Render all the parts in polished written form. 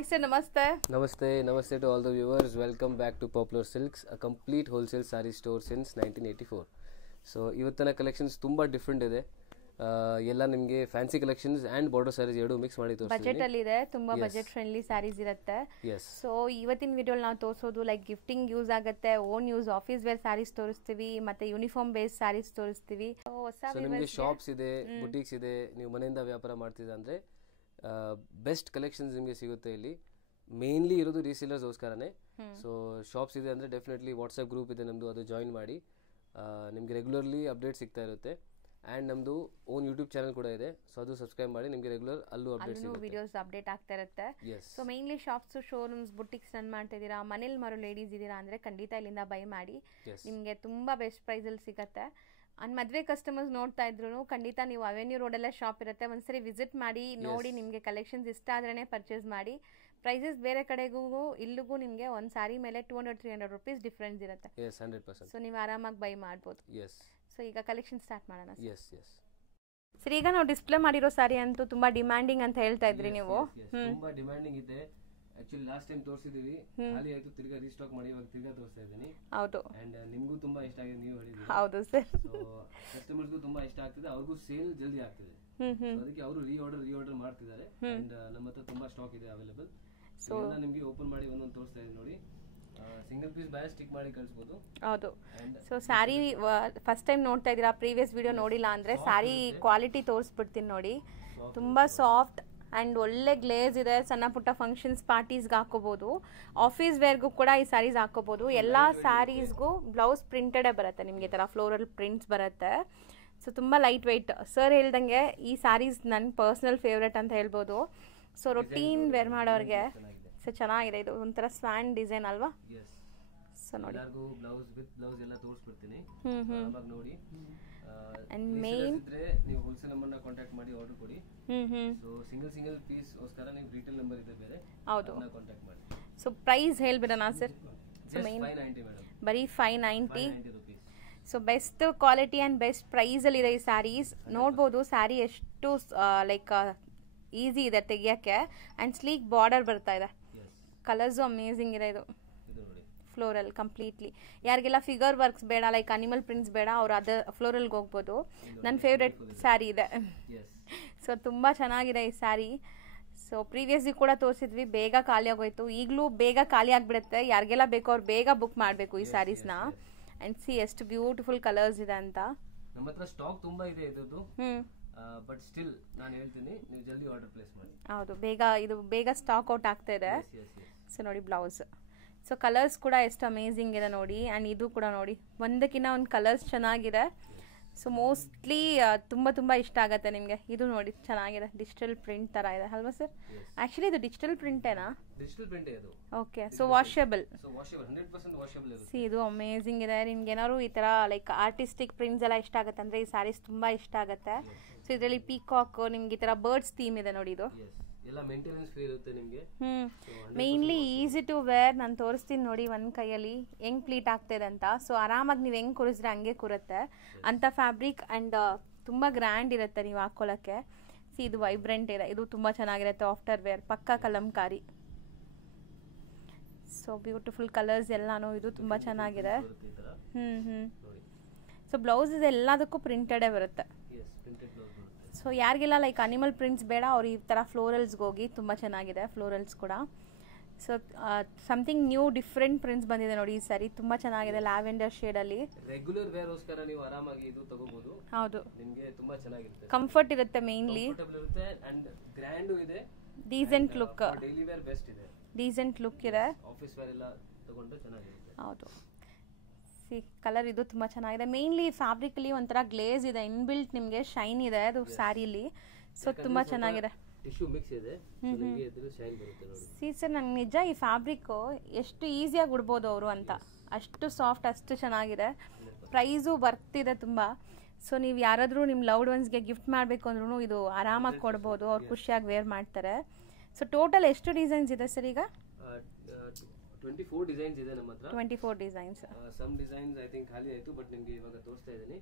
Sir, namaste. Namaste to all the viewers. Welcome back to Popular Silks, a complete wholesale saree store since 1984. So ಇವತ್ತಿನ collections ತುಂಬಾ different ಇದೆ. ಎಲ್ಲ ನಿಮಗೆ fancy collections and border sarees ಎರಡು mix ಮಾಡಿ ತೋರಿಸ್ತೀನಿ. Budget ಅಲ್ಲಿ ಇದೆ, ತುಂಬಾ ಬಜೆಟ್ ಫ್ರೆಂಡ್ಲಿ ಸ್ಯಾರೀಸ್ ಇರುತ್ತೆ. ಸೊ ಇವತ್ತಿನ ವಿಡಿಯೋ ನಾವು ತೋರಿಸೋದು ಲೈಕ್ ಗಿಫ್ಟಿಂಗ್ ಯೂಸ್ ಆಗುತ್ತೆ, own use office wear sarees ತೋರಿಸ್ತೀವಿ, ಮತ್ತೆ ಯೂನಿಫಾರ್ಮ್ ಬೇಸ್ ಸ್ಯಾರೀಸ್ ತೋರಿಸ್ತೀವಿ. ಸೊ ನಿಮಗೆ ಶಾಪ್ಸ್ ಇದೆ, ಬುಟೀಕ್ಸ್ ಇದೆ, ನೀವು ಮನೆಯಿಂದ ವ್ಯಾಪಾರ ಮಾಡ್ತಿದ್ದ ಅಂದ್ರೆ ಬೆಸ್ಟ್ ಕಲೆಕ್ಷನ್ಸ್ ನಿಮಗೆ ಸಿಗುತ್ತೆ ಇಲ್ಲಿ. ಮೇನ್ಲಿ ಇರೋದು ರೀಸೇಲರ್ಸ್ಗೋಸ್ಕರನೇ. ಸೊ ಶಾಪ್ಸ್ ಇದೆ ಅಂದರೆ ಡೆಫಿನೆಟ್ಲಿ ವಾಟ್ಸಪ್ ಗ್ರೂಪ್ ಇದೆ ನಮ್ಮದು, ಅದು ಜಾಯಿನ್ ಮಾಡಿ. ನಿಮಗೆ ರೆಗ್ಯುಲರ್ಲಿ ಅಪ್ಡೇಟ್ ಸಿಗ್ತಾ ಇರುತ್ತೆ. ಆ್ಯಂಡ್ ನಮ್ಮದು ಓನ್ ಯೂಟ್ಯೂಬ್ ಚಾನಲ್ ಕೂಡ ಇದೆ, ಸೊ ಅದು ಸಬ್ಸ್ಕ್ರೈಬ್ ಮಾಡಿ, ನಿಮಗೆ ರೆಗ್ಯುಲರ್ ಅಲ್ಲೂ ವಿಡಿಯೋಸ್ ಅಪ್ಡೇಟ್ ಆಗ್ತಾ ಇರುತ್ತೆ. So mainly shops, showrooms, boutiques run ಮಾಡ್ತಿದ್ದೀರಾ, ಮನೇಲಿ ಮಾರೋ ಲೇಡೀಸ್ ಇದ್ದೀರಾ ಅಂದರೆ ಖಂಡಿತ ಇಲ್ಲಿಂದ ಬೈ ಮಾಡಿ, ನಿಮಗೆ ತುಂಬ ಬೆಸ್ಟ್ ಪ್ರೈಸಲ್ಲಿ ಸಿಗುತ್ತೆ. ಮದುವೆ ಕಸ್ಟಮರ್ಸ್ ನೋಡ್ತಾ ಇದ್ರು ಖಂಡಿತ ನೀವು ಅವೆನ್ಯೂ ರೋಡಲ್ಲೇ ಶಾಪ್ ಇರುತ್ತೆ, ಒಂದ್ಸರಿ ವಿಸಿಟ್ ಮಾಡಿ ನೋಡಿ, ನಿಮಗೆ ಕಲೆಕ್ಷನ್ಸ್ ಇಷ್ಟ ಆದ್ರೇ ಪರ್ಚೇಸ್ ಮಾಡಿ. ಪ್ರೈಸಸ್ ಬೇರೆ ಕಡೆಗೂ ಇಲ್ಲಿಗೂ ನಿಮಗೆ ಒಂದು ಸ್ಯಾರಿ ಮೇಲೆ 200-300 ರುಪೀಸ್ ಡಿಫ್ರೆನ್ಸ್ ಇರುತ್ತೆ. ಸೊ ನೀವು ಆರಾಮಾಗಿ ಬೈ ಮಾಡ್ಬೋದು. ಸೊ ಈಗ ಕಲೆಕ್ಷನ್ ಸ್ಟಾರ್ಟ್ ಮಾಡೋಣ. ಸರ್ ಈಗ ನಾವು ಡಿಸ್ಪ್ಲೇ ಮಾಡಿರೋ ಸ್ಯಾರಿ ಅಂತೂ ತುಂಬಾ ಡಿಮ್ಯಾಂಡಿಂಗ್ ಅಂತ ಹೇಳ್ತಾ ಇದ್ರಿ ನೀವು. ತುಂಬಾ ಡಿಮ್ಯಾಂಡಿಂಗ್ ಇದೆ. ಆಕ್ಚುಲಿ ಲಾಸ್ಟ್ ಟೈಮ್ ತೋರಿಸಿದೀವಿ, ಖಾಲಿ ಆಯ್ತು, ತಿರ್ಗಾ ರೀಸ್ಟಾಕ್ ಮಾಡಿ ಇವಾಗ ತಿರ್ಗಾ ತೋರಿಸ್ತಾ ಇದ್ದೀನಿ. ಹೌದು, ಅಂಡ್ ನಿಮಗೂ ತುಂಬಾ ಇಷ್ಟ ಆಗಿದೆ, ನೀವು ಹೇಳಿದ್ರಿ. ಹೌದು ಸರ್. ಸೊ ಕಸ್ಟಮರ್ಸ್ಗೂ ತುಂಬಾ ಇಷ್ಟ ಆಗ್ತಿದೆ, ಅವ್ರಿಗೂ ಸೇಲ್ ಜಲ್ದಿ ಆಗ್ತಿದೆ, ಅದಕ್ಕೆ ಅವರು ರೀಆರ್ಡರ್ ಮಾಡ್ತಿದ್ದಾರೆ. ಅಂಡ್ ನಮ್ಮ ಹತ್ರ ತುಂಬಾ ಸ್ಟಾಕ್ ಇದೆ ಅವೈಲೇಬಲ್. ಸೊ ನಿಮಗೆ ಓಪನ್ ಮಾಡಿ ಒಂದೊಂದು ತೋರಿಸ್ತಾ ಇದ್ದೀನಿ ನೋಡಿ. ಸಿಂಗಲ್ ಪೀಸ್ ಬ್ಯಾಗ್ ಸ್ಟಿಕ್ ಮಾಡಿ ಕಳಿಸಬಹುದು. ಹೌದು. ಸೊ ಸ್ಯಾರಿ ಫಸ್ಟ್ ಟೈಮ್ ನೋಡ್ತಾ ಇದ್ದೀರಾ, ಪ್ರೀವಿಯಸ್ ವಿಡಿಯೋ ನೋಡಿಲ್ಲ ಅಂದ್ರೆ ಸ್ಯಾರಿ ಕ್ವಾಲಿಟಿ ತೋರಿಸ್ಬಿಡ್ತೀನಿ ನೋಡಿ. ತುಂಬಾ ಸಾಫ್ಟ್ ಅಂಡ್ ಒಳ್ಳೆ ಗ್ಲೇಸ್ ಇದೆ. ಸಣ್ಣ ಪುಟ್ಟ ಫಂಕ್ಷನ್ಸ್, ಪಾರ್ಟೀಸ್ಗೆ ಹಾಕೋಬಹುದು, ಆಫೀಸ್ ವೇರ್ಗೂ ಕೂಡ ಈ ಸ್ಯಾರೀಸ್ ಹಾಕೋಬಹುದು. ಎಲ್ಲ ಸ್ಯಾರೀಸ್ಗೂ ಬ್ಲೌಸ್ ಪ್ರಿಂಟೆಡೇ ಬರುತ್ತೆ ನಿಮಗೆ, ಈ ಥರ ಫ್ಲೋರಲ್ ಪ್ರಿಂಟ್ಸ್ ಬರುತ್ತೆ. ಸೊ ತುಂಬ ಲೈಟ್ ವೆಯ್ಟ್. ಸರ್ ಹೇಳ್ದಂಗೆ ಈ ಸ್ಯಾರೀಸ್ ನನ್ನ ಪರ್ಸ್ನಲ್ ಫೇವ್ರೆಟ್ ಅಂತ ಹೇಳ್ಬೋದು. ಸೊ ರೊಟೀನ್ ವೇರ್ ಮಾಡೋರಿಗೆ ಸೊ ಚೆನ್ನಾಗಿದೆ. ಇದು ಒಂಥರ ಸ್ವಾನ್ ಡಿಸೈನ್ ಅಲ್ವಾ? ಸೊ ನೋಡಿ, ಬ್ಲೌಸ್ ವಿತ್ ಬ್ಲೌಸ್ ಎಲ್ಲ ತೋರಿಸ್ಬಿಡ್ತೀನಿ ನೋಡಿ. ಅಂಡ್ ಮೇನ್ ನೀವು ಹೋಲ್ಸೇಲ್ ನಂಬರ್ನ ಕಾಂಟ್ಯಾಕ್ಟ್ ಮಾಡಿ ಆರ್ಡರ್ ಕೊಡಿ. ಸೊ ಸಿಂಗಲ್ ಪೀಸ್ ಗೋಸ್ಕರ ನೀವು ರಿಟೇಲ್ ನಂಬರ್ ಇದೆ ಬೇರೆ, ಹೌದು, ಕಾಂಟ್ಯಾಕ್ಟ್ ಮಾಡಿ. ಸೊ ಪ್ರೈಸ್ ಹೇಳ್ಬಿಡೋಣ ಸರ್? ಬರೀ 590. So best quality and best ಪ್ರೈಸಲ್ಲಿ ಇದೆ ಈ ಸ್ಯಾರೀಸ್. ನೋಡ್ಬೋದು ಸ್ಯಾರಿ ಎಷ್ಟು ಲೈಕ್ ಈಸಿ ಇದೆ ತೆಗಿಯೋಕ್ಕೆ. ಆ್ಯಂಡ್ ಸ್ಲೀಕ್ ಬಾರ್ಡರ್ ಬರ್ತಾ ಇದೆ, ಕಲರ್ಸು ಅಮೇಝಿಂಗ್ ಇದೆ. ಇದು ಫ್ಲೋರಲ್ ಕಂಪ್ಲೀಟ್ಲಿ. ಯಾರಿಗೆಲ್ಲ ಫಿಗರ್ ವರ್ಕ್ಸ್ ಬೇಡ, ಲೈಕ್ ಅನಿಮಲ್ ಪ್ರಿಂಟ್ಸ್ ಬೇಡ, ಅವ್ರು ಅದ ಫ್ಲೋರಲ್ಗೆ ಹೋಗ್ಬೋದು. ನನ್ನ ಫೇವ್ರೆಟ್ ಸ್ಯಾರಿ ಇದೆ. ಸೊ ತುಂಬ ಚೆನ್ನಾಗಿದೆ ಈ ಸ್ಯಾರಿ. ಸೊ ಪ್ರೀವಿಯಸ್ಲಿ ಕೂಡ ತೋರಿಸಿದ್ವಿ, ಬೇಗ ಖಾಲಿ ಆಗೋಯ್ತು. ಈಗಲೂ ಬೇಗ ಖಾಲಿ ಆಗಿಬಿಡುತ್ತೆ. ಯಾರಿಗೆಲ್ಲ ಬೇಕೋ ಅವ್ರು ಬೇಗ ಬುಕ್ ಮಾಡಬೇಕು ಈ ಸ್ಯಾರೀಸ್ನ. ಅಂಡ್ ಸಿ ಎಷ್ಟು ಬ್ಯೂಟಿಫುಲ್ ಕಲರ್ಸ್ ಇದೆ ಅಂತ. ನಮ್ಮ ಹತ್ರ ಸ್ಟಾಕ್ ತುಂಬಾ ಇದೆ ಇದ್ದು, ಬಟ್ ಸ್ಟಿಲ್ ನಾನು ಹೇಳ್ತೀನಿ, ನೀವು ಜಲ್ದಿ ಆರ್ಡರ್ ಪ್ಲೇಸ್ ಮಾಡಿ. ಹೌದು, ಬೇಗ ಸ್ಟಾಕ್ ಔಟ್ ಆಗ್ತಾ ಇದೆ. ಸೊ ನೋಡಿ ಬ್ಲೌಸ್. ಸೊ ಕಲರ್ಸ್ ಕೂಡ ಎಷ್ಟು ಅಮೇಝಿಂಗ್ ಇದೆ ನೋಡಿ. ಆ್ಯಂಡ್ ಇದು ಕೂಡ ನೋಡಿ, ಒಂದಕ್ಕಿಂತ ಒಂದು ಕಲರ್ಸ್ ಚೆನ್ನಾಗಿದೆ. ಸೊ ಮೋಸ್ಟ್ಲಿ ತುಂಬ ಇಷ್ಟ ಆಗುತ್ತೆ ನಿಮಗೆ. ಇದು ನೋಡಿ ಚೆನ್ನಾಗಿದೆ, ಡಿಜಿಟಲ್ ಪ್ರಿಂಟ್ ಥರ ಇದೆ ಅಲ್ವಾ ಸರ್? ಆ್ಯಕ್ಚುಲಿ ಇದು ಡಿಜಿಟಲ್ ಪ್ರಿಂಟೇನಾ? ಡಿಜಿಟಲ್ ಪ್ರಿಂಟ್ ಇದು. Okay, so washable. So washable, 100% washable ಇರುತ್ತೆ. ಸಿ ಇದು ಅಮೇಝಿಂಗ್ ಇದೆ. ನಿಮ್ಗೆ ಏನಾದ್ರು ಈ ಥರ ಲೈಕ್ ಆರ್ಟಿಸ್ಟಿಕ್ ಪ್ರಿಂಟ್ಸ್ ಎಲ್ಲ ಇಷ್ಟ ಆಗುತ್ತೆ ಅಂದರೆ ಈ ಸ್ಯಾರೀಸ್ ತುಂಬ ಇಷ್ಟ ಆಗುತ್ತೆ. ಸೊ ಇದರಲ್ಲಿ ಪೀಕಾಕ್, ನಿಮ್ಗೆ ಈ ಥರ ಬರ್ಡ್ಸ್ ಥೀಮ್ ಇದೆ ನೋಡಿ. ಇದು ಎಲ್ಲ ಮೇಂಟೆನೆನ್ಸ್ ಫ್ರೀ ಇರುತ್ತೆ ನಿಮಗೆ. Mainly easy to wear. ನಾನು ತೋರಿಸ್ತೀನಿ ನೋಡಿ ಒಂದು ಕೈಯಲ್ಲಿ ಹೆಂಗ್ ಪ್ಲೀಟ್ ಆಗ್ತಿದೆ ಅಂತ. ಸೊ ಆರಾಮಾಗಿ ನೀವು ಹೆಂಗ್ ಕೂರಿಸಿದ್ರೆ ಹಂಗೆ ಕೂರುತ್ತೆ ಅಂತ ಫ್ಯಾಬ್ರಿಕ್. ಆ್ಯಂಡ್ ತುಂಬ ಗ್ರ್ಯಾಂಡ್ ಇರುತ್ತೆ ನೀವು ಹಾಕೊಳ್ಳೋಕ್ಕೆ. ಸಿ ಇದು ವೈಬ್ರೆಂಟ್ ಇದೆ, ಇದು ತುಂಬ ಚೆನ್ನಾಗಿರುತ್ತೆ. ಆಫ್ಟರ್ ವೇರ್ ಪಕ್ಕಾ ಕಲಂಕಾರಿ. ಸೊ ಬ್ಯೂಟಿಫುಲ್ ಕಲರ್ಸ್ ಎಲ್ಲಾನು. ಇದು ತುಂಬ ಚೆನ್ನಾಗಿದೆ. ಸೊ ಬ್ಲೌಸಸ್ ಎಲ್ಲದಕ್ಕೂ ಪ್ರಿಂಟೆಡೇ ಬರುತ್ತೆ. ಸೊ ಯಾರಿಗೆಲ್ಲ ಲೈಕ್ ಅನಿಮಲ್ ಪ್ರಿಂಟ್ಸ್ ಬೇಡ, ಅವ್ರು ಈ ಥರ ಫ್ಲೋರಲ್ಸ್ಗೆ ಹೋಗಿ, ತುಂಬ ಚೆನ್ನಾಗಿದೆ ಫ್ಲೋರಲ್ಸ್ ಕೂಡ. So something new different prints ಬಂದಿದೆ ನೋಡಿ ಈ ಸಾರಿ, ತುಂಬ ಚೆನ್ನಾಗಿದೆ. ಲ್ಯಾವೆಂಡರ್ ಶೇಡಲ್ಲಿ ರೆಗ್ಯುಲರ್ ವೇರ್ಗೋಸ್ಕರ ನೀವು ಆರಾಮಾಗಿ ಇದು ತಗೋಬಹುದು. ಹೌದು, ನಿಮಗೆ ತುಂಬಾ ಚೆನ್ನಾಗಿರುತ್ತೆ, ಕಂಫರ್ಟ್ ಇರುತ್ತೆ, ಮೇನ್ಲಿ ಇರುತ್ತೆ. ಅಂಡ್ ಗ್ರ್ಯಾಂಡ್ ಇದೆ, decent look, daily wear best ಇದೆ, ಡೀಸೆಂಟ್ ಲುಕ್ ಇದೆ. ಆಫೀಸ್ ವೇರ್ ಎಲ್ಲ ತಗೊಂಡ್ರೆ ಚೆನ್ನಾಗಿರುತ್ತೆ. ಹೌದು, ಸಿ ಕಲರ್ ಇದು ತುಂಬ ಚೆನ್ನಾಗಿದೆ. ಮೇನ್ಲಿ ಫ್ಯಾಬ್ರಿಕಲ್ಲಿ ಒಂಥರ ಗ್ಲೇಸ್ ಇದೆ, ಇನ್ಬಿಲ್ಟ್ ನಿಮಗೆ ಶೈನ್ ಇದೆ ಅದು ಸ್ಯಾರಿಲಿ. ಸೊ ತುಂಬ ಚೆನ್ನಾಗಿದೆ. ಟಿಶ್ಯೂ ಮಿಕ್ಸ್ ಇದೆ, ನಿಮಗೆ ಇದರ ಶೈನ್ ಬರುತ್ತೆ ನೋಡಿ. ಸಿ ಸರ್, ನಂಗೆ ನಿಜ ಈ ಫ್ಯಾಬ್ರಿಕ್ ಎಷ್ಟು ಈಸಿಯಾಗಿ ಉಡ್ಬೋದು ಅವರು ಅಂತ, ಅಷ್ಟು ಸಾಫ್ಟ್, ಅಷ್ಟು ಚೆನ್ನಾಗಿದೆ. ಪ್ರೈಸು ಬರ್ತಿದೆ ತುಂಬ. ಸೊ ನೀವು ಯಾರಾದರೂ ನಿಮ್ಮ ಲವ್ಡ್ ಒನ್ಸ್ಗೆ ಗಿಫ್ಟ್ ಮಾಡಬೇಕು ಅಂದ್ರೂ ಇದು ಆರಾಮಾಗಿ ಕೊಡ್ಬೋದು, ಅವ್ರು ಖುಷಿಯಾಗಿ ವೇರ್ ಮಾಡ್ತಾರೆ. ಸೊ ಟೋಟಲ್ ಎಷ್ಟು ಡಿಸೈನ್ಸ್ ಇದೆ ಸರ್ ಈಗ? 24 ಡಿಸೈನ್ಸ್ ಇದೆ ನಮ್ಮ ಹತ್ರ. 24 designs. Some designs I think ಖಾಲಿ ಆಯ್ತು, ಬಟ್ ನಿಮಗೆ ಇವಾಗ ತೋರಿಸ್ತಾ ಇದ್ದೀನಿ.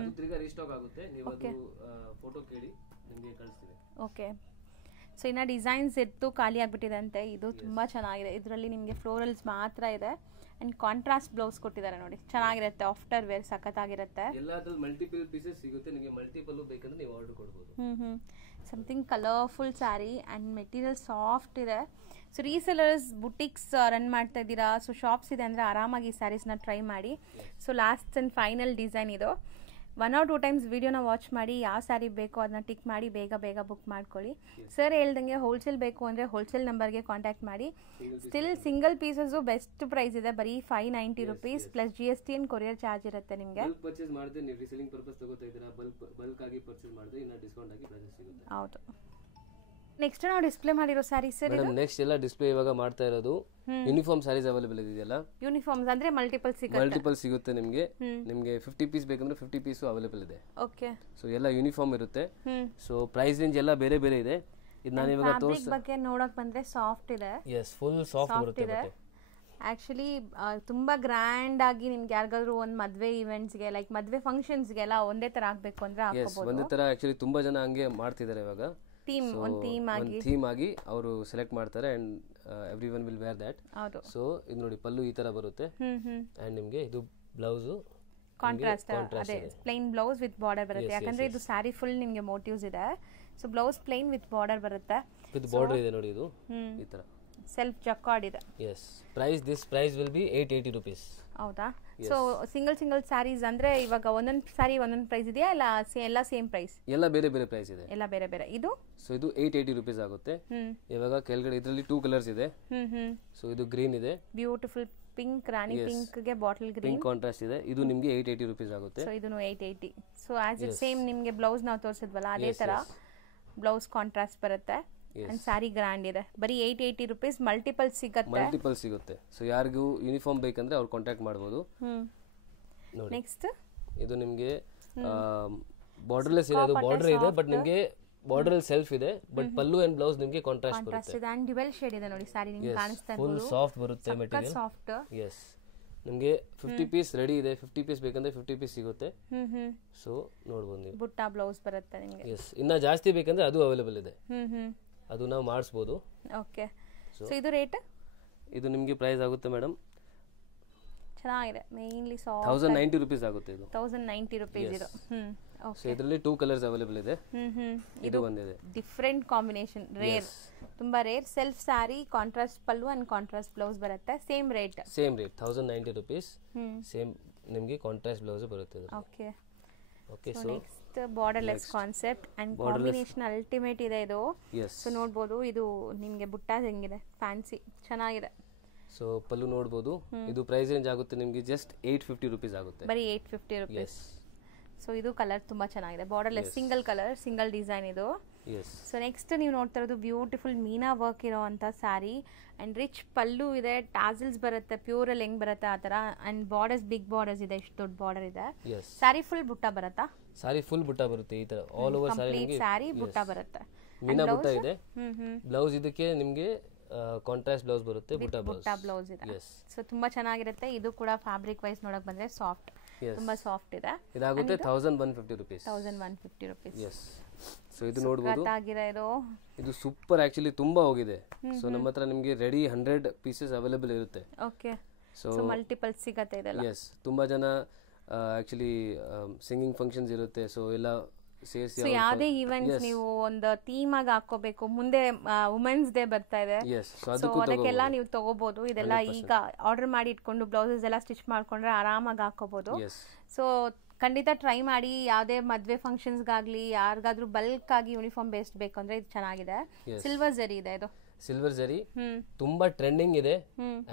ಅದು ತಿರ್ಗಾ ರೀಸ್ಟಾಕ್ ಆಗುತ್ತೆ. ನೀವು ಅದು ಫೋಟೋ ಕೇಳಿ ನಿಮಗೆ ಕಳಿಸ್ತೀವಿ. ಓಕೆ. ಸೊ ಇನ್ನು ಡಿಸೈನ್ಸ್ ಇತ್ತು ಖಾಲಿ ಆಗಿಬಿಟ್ಟಿದೆ ಅಂತೆ. ಇದು ತುಂಬ ಚೆನ್ನಾಗಿದೆ. ಇದರಲ್ಲಿ ನಿಮಗೆ ಫ್ಲೋರಲ್ಸ್ ಮಾತ್ರ ಇದೆ ಆ್ಯಂಡ್ ಕಾಂಟ್ರಾಸ್ಟ್ ಬ್ಲೌಸ್ ಕೊಟ್ಟಿದ್ದಾರೆ ನೋಡಿ, ಚೆನ್ನಾಗಿರುತ್ತೆ. ಆಫ್ಟರ್ ವೇರ್ ಸಖತ್ತಾಗಿರುತ್ತೆ. ಎಲ್ಲಾದ್ರಲ್ಲಿ ಮಲ್ಟಿಪಲ್ ಪೀಸಸ್ ಸಿಗುತ್ತೆ ನಿಮಗೆ, ಮಲ್ಟಿಪಲ್ ಬೇಕಂದ್ರೆ ನೀವು ಆರ್ಡರ್ ಕೊಡಬಹುದು. Something colourful sari and material soft ಇದೆ. ಸೊ ರೀಸೆಲರ್ಸ್ ಬುಟಿಕ್ಸ್ ರನ್ ಮಾಡ್ತಾ ಇದ್ದೀರಾ, ಸೊ ಶಾಪ್ಸ್ ಇದೆ ಅಂದರೆ ಆರಾಮಾಗಿ ಈ ಸ್ಯಾರೀಸ್ನ ಟ್ರೈ ಮಾಡಿ. So last and final design ಇದು. 1 or 2 times ವಿಡಿಯೋನ ವಾಚ್ ಮಾಡಿ ಯಾವ ಸ್ಯಾರಿ ಬೇಕೋ ಅದನ್ನ ಟಿಕ್ ಮಾಡಿ ಬೇಗ ಬುಕ್ ಮಾಡ್ಕೊಳ್ಳಿ. ಸರ್ ಹೇಳ್ದಂಗೆ ಹೋಲ್ಸೇಲ್ ಬೇಕು ಅಂದರೆ ಹೋಲ್ಸೇಲ್ ನಂಬರ್ಗೆ ಕಾಂಟ್ಯಾಕ್ಟ್ ಮಾಡಿ. Still single pieces best price ಇದೆ, ಬರೀ 590 rupees plus GST and courier charge ಇರುತ್ತೆ ನಿಮಗೆ. ಪರ್ಚೇಸ್ ಮಾಡಿದ್ರೆ ನೀವು ರೀಸೆಲ್ಲಿಂಗ್ ಪರ್ಪಸ್ ತಗೋತಾ ಇದ್ದೀರಾ, ಬಲ್ಕ್ ಆಗಿ ಪರ್ಚೇಸ್ ಮಾಡಿದ್ರೆ ಇನ್ನ ಡಿಸ್ಕೌಂಟ್ ಆಗಿ ಪ್ರೈಸ್ ಸಿಗುತ್ತೆ. ಹೌದು. ನೆಕ್ಸ್ಟ್ ನಾವು ಡಿಸ್ಪ್ಲೇ ಮಾಡಿರೋ ಸ್ಯಾರಿ ಸರ್ ಇದು. ನೆಕ್ಸ್ಟ್ ಎಲ್ಲ ಡಿಸ್ಪ್ಲೇ ಇವಾಗ ಮಾಡ್ತಾ ಇರೋದು ಯೂನಿಫಾರ್ಮ್ ಸ್ಯಾರೀಸ್ ಅವೈಲೇಬಲ್ ಇದೆಯಲ್ಲ. ಯೂನಿಫಾರ್ಮ್ಸ್ ಅಂದ್ರೆ ಮಲ್ಟಿಪಲ್ ಸಿಗುತ್ತೆ ನಿಮಗೆ. 50 ಪೀಸ್ ಬೇಕಂದ್ರೆ 50 ಪೀಸ್ ಅವೈಲೇಬಲ್ ಇದೆ. ಓಕೆ. ಸೊ ಎಲ್ಲ ಯೂನಿಫಾರ್ಮ್ ಇರುತ್ತೆ. ಸೊ ಪ್ರೈಸ್ ರೇಂಜ್ ಎಲ್ಲ ಬೇರೆ ಬೇರೆ ಇದೆ. ಇದು ನಾನು ಇವಾಗ ಬಗ್ಗೆ ನೋಡಕ್ ಬಂದ್ರೆ ಸಾಫ್ಟ್ ಇದೆ. ಎಸ್, ಫುಲ್ ಸಾಫ್ಟ್ ಬರುತ್ತೆ. ಆಕ್ಚುಲಿ ತುಂಬಾ ಗ್ರ್ಯಾಂಡ್ ಆಗಿ ನಿಮ್ಗೆ ಯಾರಿಗಾದ್ರೂ ಒಂದು ಮದ್ವೆ ಇವೆಂಟ್ಸ್ಗೆ ಲೈಕ್ ಮದ್ವೆ ಫಂಕ್ಷನ್ಸ್ಗೆಲ್ಲ ಒಂದೇ ತರ ಆಗ್ಬೇಕು ಅಂದ್ರೆ ಹಾಕೋಬಹುದು. ಒಂದೇ ತರ ಆಕ್ಚುಲಿ ತುಂಬಾ ಜನ ಹಂಗೆ ಮಾಡ್ತಿದ್ದಾರೆ ಇವಾಗ. ಥೀಮ್ ಆಗಿ ಅವರು ಸೆಲೆಕ್ಟ್ ಮಾಡ್ತಾರೆ and everyone will wear that. So ಇದು ನೋಡಿ ಪಲ್ಲು ಈ ತರ ಬರುತ್ತೆ ಅಂಡ್ ನಿಮಗೆ ಇದು ಬ್ಲೌಸ್ ಕಾಂಟ್ರಾಸ್ಟ್, ಅದೇ ಪ್ಲೇನ್ ಬ್ಲೌಸ್ ವಿತ್ ಬಾರ್ಡರ್ ಬರುತ್ತೆ. ಯಾಕಂದ್ರೆ ಇದು ಸ್ಯಾರಿ ಫುಲ್ ನಿಮಗೆ ಮೋಟಿವ್ಸ್ ಇದೆ. So blouse plain with border ಬರುತ್ತೆ. ವಿತ್ ಬಾರ್ಡರ್ ಇದೆ ನೋಡಿ, ಇದು ಈ ತರ ಸೆಲ್ಫ್ ಜಕಾರ್ಡ್ ಇದೆ. Yes, this price will be 880 rupees. ಹೌದಾ? ಸೊ ಸಿಂಗಲ್ ಸ್ಯಾರೀಸ್ ಅಂದ್ರೆ ಇವಾಗ ಒಂದೊಂದು ಸ್ಯಾರಿ ಒಂದೊಂದು ಪ್ರೈಸ್ ಇದೆಯಾ ಇಲ್ಲ ಎಲ್ಲ ಸೇಮ್ ಪ್ರೈಸ್? ಎಲ್ಲ ಬೇರೆ ಬೇರೆ ಪ್ರೈಸ್ ಇದೆ, ಎಲ್ಲ ಬೇರೆ ಬೇರೆ. ಇದು ಸೊ ಇದು 880 rupees ಆಗುತ್ತೆ. ಇವಾಗ ಕೆಳಗಡೆ ಇದರಲ್ಲಿ 2 ಕಲರ್ಸ್ ಇದೆ. ಸೊ ಇದು ಗ್ರೀನ್ ಇದೆ, ಬ್ಯೂಟಿಫುಲ್ ಪಿಂಕ್, ರಾಣಿ ಪಿಂಕ್ ಗೆ ಬಾಟಲ್ ಗ್ರೀನ್, ಪಿಂಕ್ ಕಾಂಟ್ರಾಸ್ಟ್ ಇದೆ. ಇದು ನಿಮಗೆ 880 rupees ಆಗುತ್ತೆ. ಸೊ ಇದನ್ನು 880. ಸೊ ಆಸ್ ಇಟ್ ಸೇಮ್ ನಿಮಗೆ ಬ್ಲೌಸ್ ನಾವು ತೋರಿಸಿದ್ವಲ್ಲ ಅದೇ ತರ ಬ್ಲೌಸ್ ಕಾಂಟ್ರಾಸ್ಟ್ ಬರುತ್ತೆ. ಅಂಡ್ ಸ್ಯಾರಿ ಗ್ರ್ಯಾಂಡ್ ಇದೆ. ಬರೀ 880 rupees ಮಲ್ಟಿಪಲ್ ಸಿಗುತ್ತೆ. ಸೊ ಯಾರಿಗೂ ಯೂನಿಫಾರ್ಮ್ ಬೇಕಂದ್ರೆ ಅವ್ರು ಕಾಂಟ್ಯಾಕ್ಟ್ ಮಾಡಬಹುದು. ನೆಕ್ಸ್ಟ್ ಇದು ನಿಮಗೆ ಬಾರ್ಡರ್ಲೆಸ್ ಇದೆ. ಅದು ಬಾರ್ಡರ್ ಇದೆ ಬಟ್ ನಿಮಗೆ ಬಾರ್ಡರ್ ಸೆಲ್ಫ್ ಇದೆ, ಬಟ್ ಪಲ್ಲು ಅಂಡ್ ಬ್ಲೌಸ್ ನಿಮಗೆ ಕಾಂಟ್ರಾಸ್ಟ್ ಬರುತ್ತೆ. ಇದೆ ಅಂಡ್ ಡ್ಯುಯಲ್ ಶೇಡ್ ಇದೆ ನೋಡಿ ಸ್ಯಾರಿ ನಿಮಗೆ ಕಾಣಿಸ್ತಾ ಇದೆ. ಫುಲ್ ಸಾಫ್ಟ್ ಬರುತ್ತೆ ಮೆಟೀರಿಯಲ್, ಸಾಫ್ಟ್. ಎಸ್, ನಿಮಗೆ 50 ಪೀಸ್ ರೆಡಿ ಇದೆ. 50 ಪೀಸ್ ಬೇಕಂದ್ರೆ 50 ಪೀಸ್ ಸಿಗುತ್ತೆ. ಸೊ ನೋಡಬಹುದು ನೀವು. ಬುಟ್ಟ ಬ್ಲೌಸ್ ಬರುತ್ತೆ ನಿಮಗೆ. ಎಸ್, ಇನ್ನ ಜಾಸ್ತಿ ಬೇಕಂದ್ರೆ ಅದು ಅವೈಲೇಬಲ್ ಇದೆ, ಅದು ನಾವು ಮಾಡಿಸಬಹುದು. ಓಕೆ. ಸೊ ಇದು ರೇಟ್? ಇದು ನಿಮಗೆ ಪ್ರೈಸ್ ಆಗುತ್ತೆ ಮೇಡಮ್, ಚೆನ್ನಾಗಿದೆ. ಮೇನ್ಲಿ ಸಾಫ್ಟ್ 1090 rupees ಆಗುತ್ತೆ. ಇದು 1090 rupees ಇದು. ಓಕೆ. ಸೊ ಇದರಲ್ಲಿ 2 ಕಲರ್ಸ್ ಅವೈಲೇಬಲ್ ಇದೆ. ಇದು ಒಂದಿದೆ ಡಿಫರೆಂಟ್ ಕಾಂಬಿನೇಷನ್, ರೇರ್, ತುಂಬಾ rare. Self sari, contrast pallu and contrast blouse ಬರುತ್ತೆ. Same rate 1090 rupees. ಸೇಮ್ ನಿಮಗೆ ಕಾಂಟ್ರಾಸ್ಟ್ ಬ್ಲೌಸ್ ಬರುತ್ತೆ. Okay. Okay. So next borderless concept and combination ultimate ಇದೆ ಇದು. ಸೊ ನೋಡಬಹುದು ಇದು ನಿಮಗೆ ಬುಟ್ಟ ಹೆಂಗಿದೆ, ಫ್ಯಾನ್ಸಿ ಚೆನ್ನಾಗಿದೆ. ಸೊ ಪಲ್ಲು ನೋಡಬಹುದು. ಇದು ಪ್ರೈಸ್ ರೇಂಜ್ ಆಗುತ್ತೆ ನಿಮಗೆ ಜಸ್ಟ್ 850 rupees ಆಗುತ್ತೆ, ಬರೀ 850 rupees. ಸೊ ಇದು ಕಲರ್ ತುಂಬಾ ಚೆನ್ನಾಗಿದೆ. Borderless single colour, single design ಇದು. ಸೊ ನೆಕ್ಸ್ಟ್ ನೀವು ನೋಡ್ತಾ ಇರೋದು ಬ್ಯೂಟಿಫುಲ್ ಮೀನಾ ವರ್ಕ್ ಇರೋವಂಥ ಸ್ಯಾರಿ ಅಂಡ್ ರಿಚ್ ಪಲ್ಲು ಇದೆ, ಟಾಸಲ್ಸ್ ಬರುತ್ತೆ, ಪ್ಯೂರ್ ಅಲ್ಲಿ ಹೆಂಗ್ ಬರುತ್ತೆ ಆ ತರ. ಅಂಡ್ ಬಾರ್ಡರ್ಸ್ ಬಿಗ್ ಬಾರ್ಡರ್ಸ್ ಇದೆ, ಎಷ್ಟು ದೊಡ್ಡ ಬಾರ್ಡರ್ ಇದೆ. ಸ್ಯಾರಿ ಫುಲ್ ಬುಟ್ಟ ಬರುತ್ತಾ? ಸ್ಯಾರಿ ಫುಲ್ ಬುಟ್ಟ ಬರುತ್ತೆ ಈ ತರ ಆಲ್ ಓವರ್ ಸ್ಯಾರಿ ಬುಟ್ಟ ಬರುತ್ತೆ. ಮೀನಾ ಬುಟ್ಟ ಇದೆ. ಬ್ಲೌಸ್ ಇದಕ್ಕೆ ನಿಮಗೆ ಕಾಂಟ್ರಾಸ್ಟ್ ಬ್ಲೌಸ್ ಬರುತ್ತೆ, ಬುಟ್ಟ ಬ್ಲೌಸ್ ಇದೆ. ಸೊ ತುಂಬಾ ಚೆನ್ನಾಗಿರುತ್ತೆ. ಇದು ಕೂಡ ಫ್ಯಾಬ್ರಿಕ್ ವೈಸ್ ನೋಡಕ್ ಬಂದ್ರೆ ಸಾಫ್ಟ್, ತುಂಬಾ ಸಾಫ್ಟ್ ಇದೆ. ಇದಾಗುತ್ತೆ 1150 rupees. 1150 rupees. ಎಸ್. ಸೊ ಇದು ನೋಡಬಹುದು, ಇದು ಸೂಪರ್ ಆಕ್ಚುಲಿ ತುಂಬಾ ಹೋಗಿದೆ. ಸೊ ನಮ್ಮ ಹತ್ರ ನಿಮಗೆ ರೆಡಿ 100 ಪೀಸಸ್ ಅವೈಲೇಬಲ್ ಇರುತ್ತೆ. ಓಕೆ. ಸೊ ಮಲ್ಟಿಪಲ್ ಸಿಗುತ್ತೆ ಇದೆಲ್ಲ. ಎಸ್, ತುಂಬಾ ಜನ ಆಕ್ಚುಲಿ ಸಿಂಗಿಂಗ್ ಫಂಕ್ಷನ್ಸ್ ಇರುತ್ತೆ. ಸೊ ಎಲ್ಲ ಸೇರಿಸಿ ಯಾವುದೇ ಈವೆಂಟ್ಸ್ ನೀವು ಒಂದು ಥೀಮ್ ಆಗಿ ಹಾಕೋಬೇಕು, ಮುಂದೆ ವುಮೆನ್ಸ್ ಡೇ ಬರ್ತಾ ಇದೆ, ಸೊ ಅದಕ್ಕೆಲ್ಲ ನೀವು ತಗೋಬಹುದು. ಇದೆಲ್ಲ ಈಗ ಆರ್ಡರ್ ಮಾಡಿ ಇಟ್ಕೊಂಡು ಬ್ಲೌಸಸ್ ಎಲ್ಲ ಸ್ಟಿಚ್ ಮಾಡ್ಕೊಂಡ್ರೆ ಆರಾಮಾಗಿ ಹಾಕೋಬಹುದು. ಸೊ ಖಂಡಿತ ಟ್ರೈ ಮಾಡಿ. ಯಾವುದೇ ಮದ್ವೆ ಫಂಕ್ಷನ್ಸ್ಗಾಗ್ಲಿ ಯಾರಿಗಾದ್ರೂ ಬಲ್ಕ್ ಆಗಿ ಯೂನಿಫಾರ್ಮ್ ಬೇಸ್ಡ್ ಬೇಕು ಅಂದ್ರೆ ಇದು ಚೆನ್ನಾಗಿದೆ. ಸಿಲ್ವರ್ ಜರಿ ಇದೆ, ಇದು ಸಿಲ್ವರ್ ಜರಿ ತುಂಬಾ ಟ್ರೆಂಡಿಂಗ್ ಇದೆ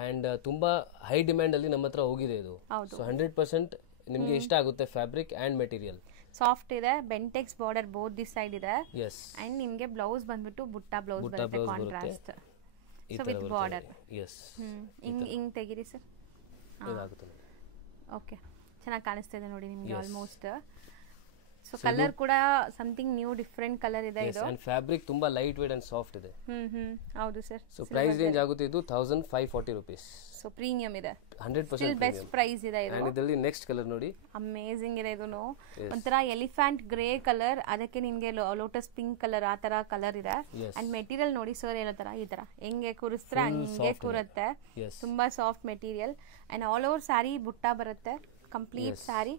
ಅಂಡ್ ತುಂಬಾ ಹೈ ಡಿಮ್ಯಾಂಡ್ ಅಲ್ಲಿ ನಮ್ಮ ಹತ್ರ ಹೋಗಿದೆ ಇದು. ಸೊ 100% ನಿಮ್ಗೆ ಇಷ್ಟ ಆಗುತ್ತೆ. ಫ್ಯಾಬ್ರಿಕ್ ಅಂಡ್ ಮೆಟೀರಿಯಲ್ ಸಾಫ್ಟ್ ಇದೆ. Bentex border both this side ಇದೆ. ಅಂಡ್ ನಿಮ್ಗೆ ಬ್ಲೌಸ್ ಬಂದ್ಬಿಟ್ಟು ಬುಟ್ಟ ಬ್ಲೌಸ್ ಬರುತ್ತೆ, ಕಾಂಟ್ರಾಸ್ಟ್. So with border. ಹಿಂಗ್ ತೆಗಿರಿ ಸರ್. ಓಕೆ, ಚೆನ್ನಾಗಿ ಕಾಣಿಸ್ತಾ ಇದೆ ನೋಡಿ ನಿಮಗೆ ಆಲ್ಮೋಸ್ಟ್. ಸೊ ಸೊ ಕಲರ್ ಕೂಡ ಸಮಥಿಂಗ್ ನ್ಯೂ ಡಿಫರೆಂಟ್ ಕಲರ್ ಇದೆ ಇದು. ಅಂಡ್ ಫ್ಯಾಬ್ರಿಕ್ ತುಂಬಾ ಲೈಟ್ ವೇಟ್ ಅಂಡ್ ಸಾಫ್ಟ್ ಇದೆ. ಹೌದು ಸರ್. ಸೊ ಪ್ರೈಸ್ ರೇಂಜ್ ಆಗುತ್ತೆ ಇದು 1540 rupees. ಸೊ ಪ್ರೀಮಿಯಂ ಇದೆ, 100% ಬೆಸ್ಟ್ ಪ್ರೈಸ್ ಇದೆ ಇದು. ಅಂಡ್ ಇದರಲ್ಲಿ ನೆಕ್ಸ್ಟ್ ಕಲರ್ ನೋಡಿ, ಅಮೇಜಿಂಗ್ ಇದೆ ಇದು. ಒಂಥರ ಎಲಿಫೆಂಟ್ ಗ್ರೇ ಕಲರ್, ಅದಕ್ಕೆ ನಿಮ್ಗೆ ಲೋಟಸ್ ಪಿಂಕ್ ಕಲರ್ ಆ ತರ ಕಲರ್ ಇದೆ. ಅಂಡ್ ಮೆಟೀರಿಯಲ್ ನೋಡಿ ಸರ್, ಹೇಳೋ ತರ ಈ ತರ ಹೆಂಗೆ ಕೂರಿಸ್ತಾರೆ ಹಂಗೆ ಕೂರುತ್ತೆ. ತುಂಬಾ soft material and all over sari ಬುಟ್ಟ ಬರುತ್ತೆ, ಕಂಪ್ಲೀಟ್ ಸ್ಯಾರಿ.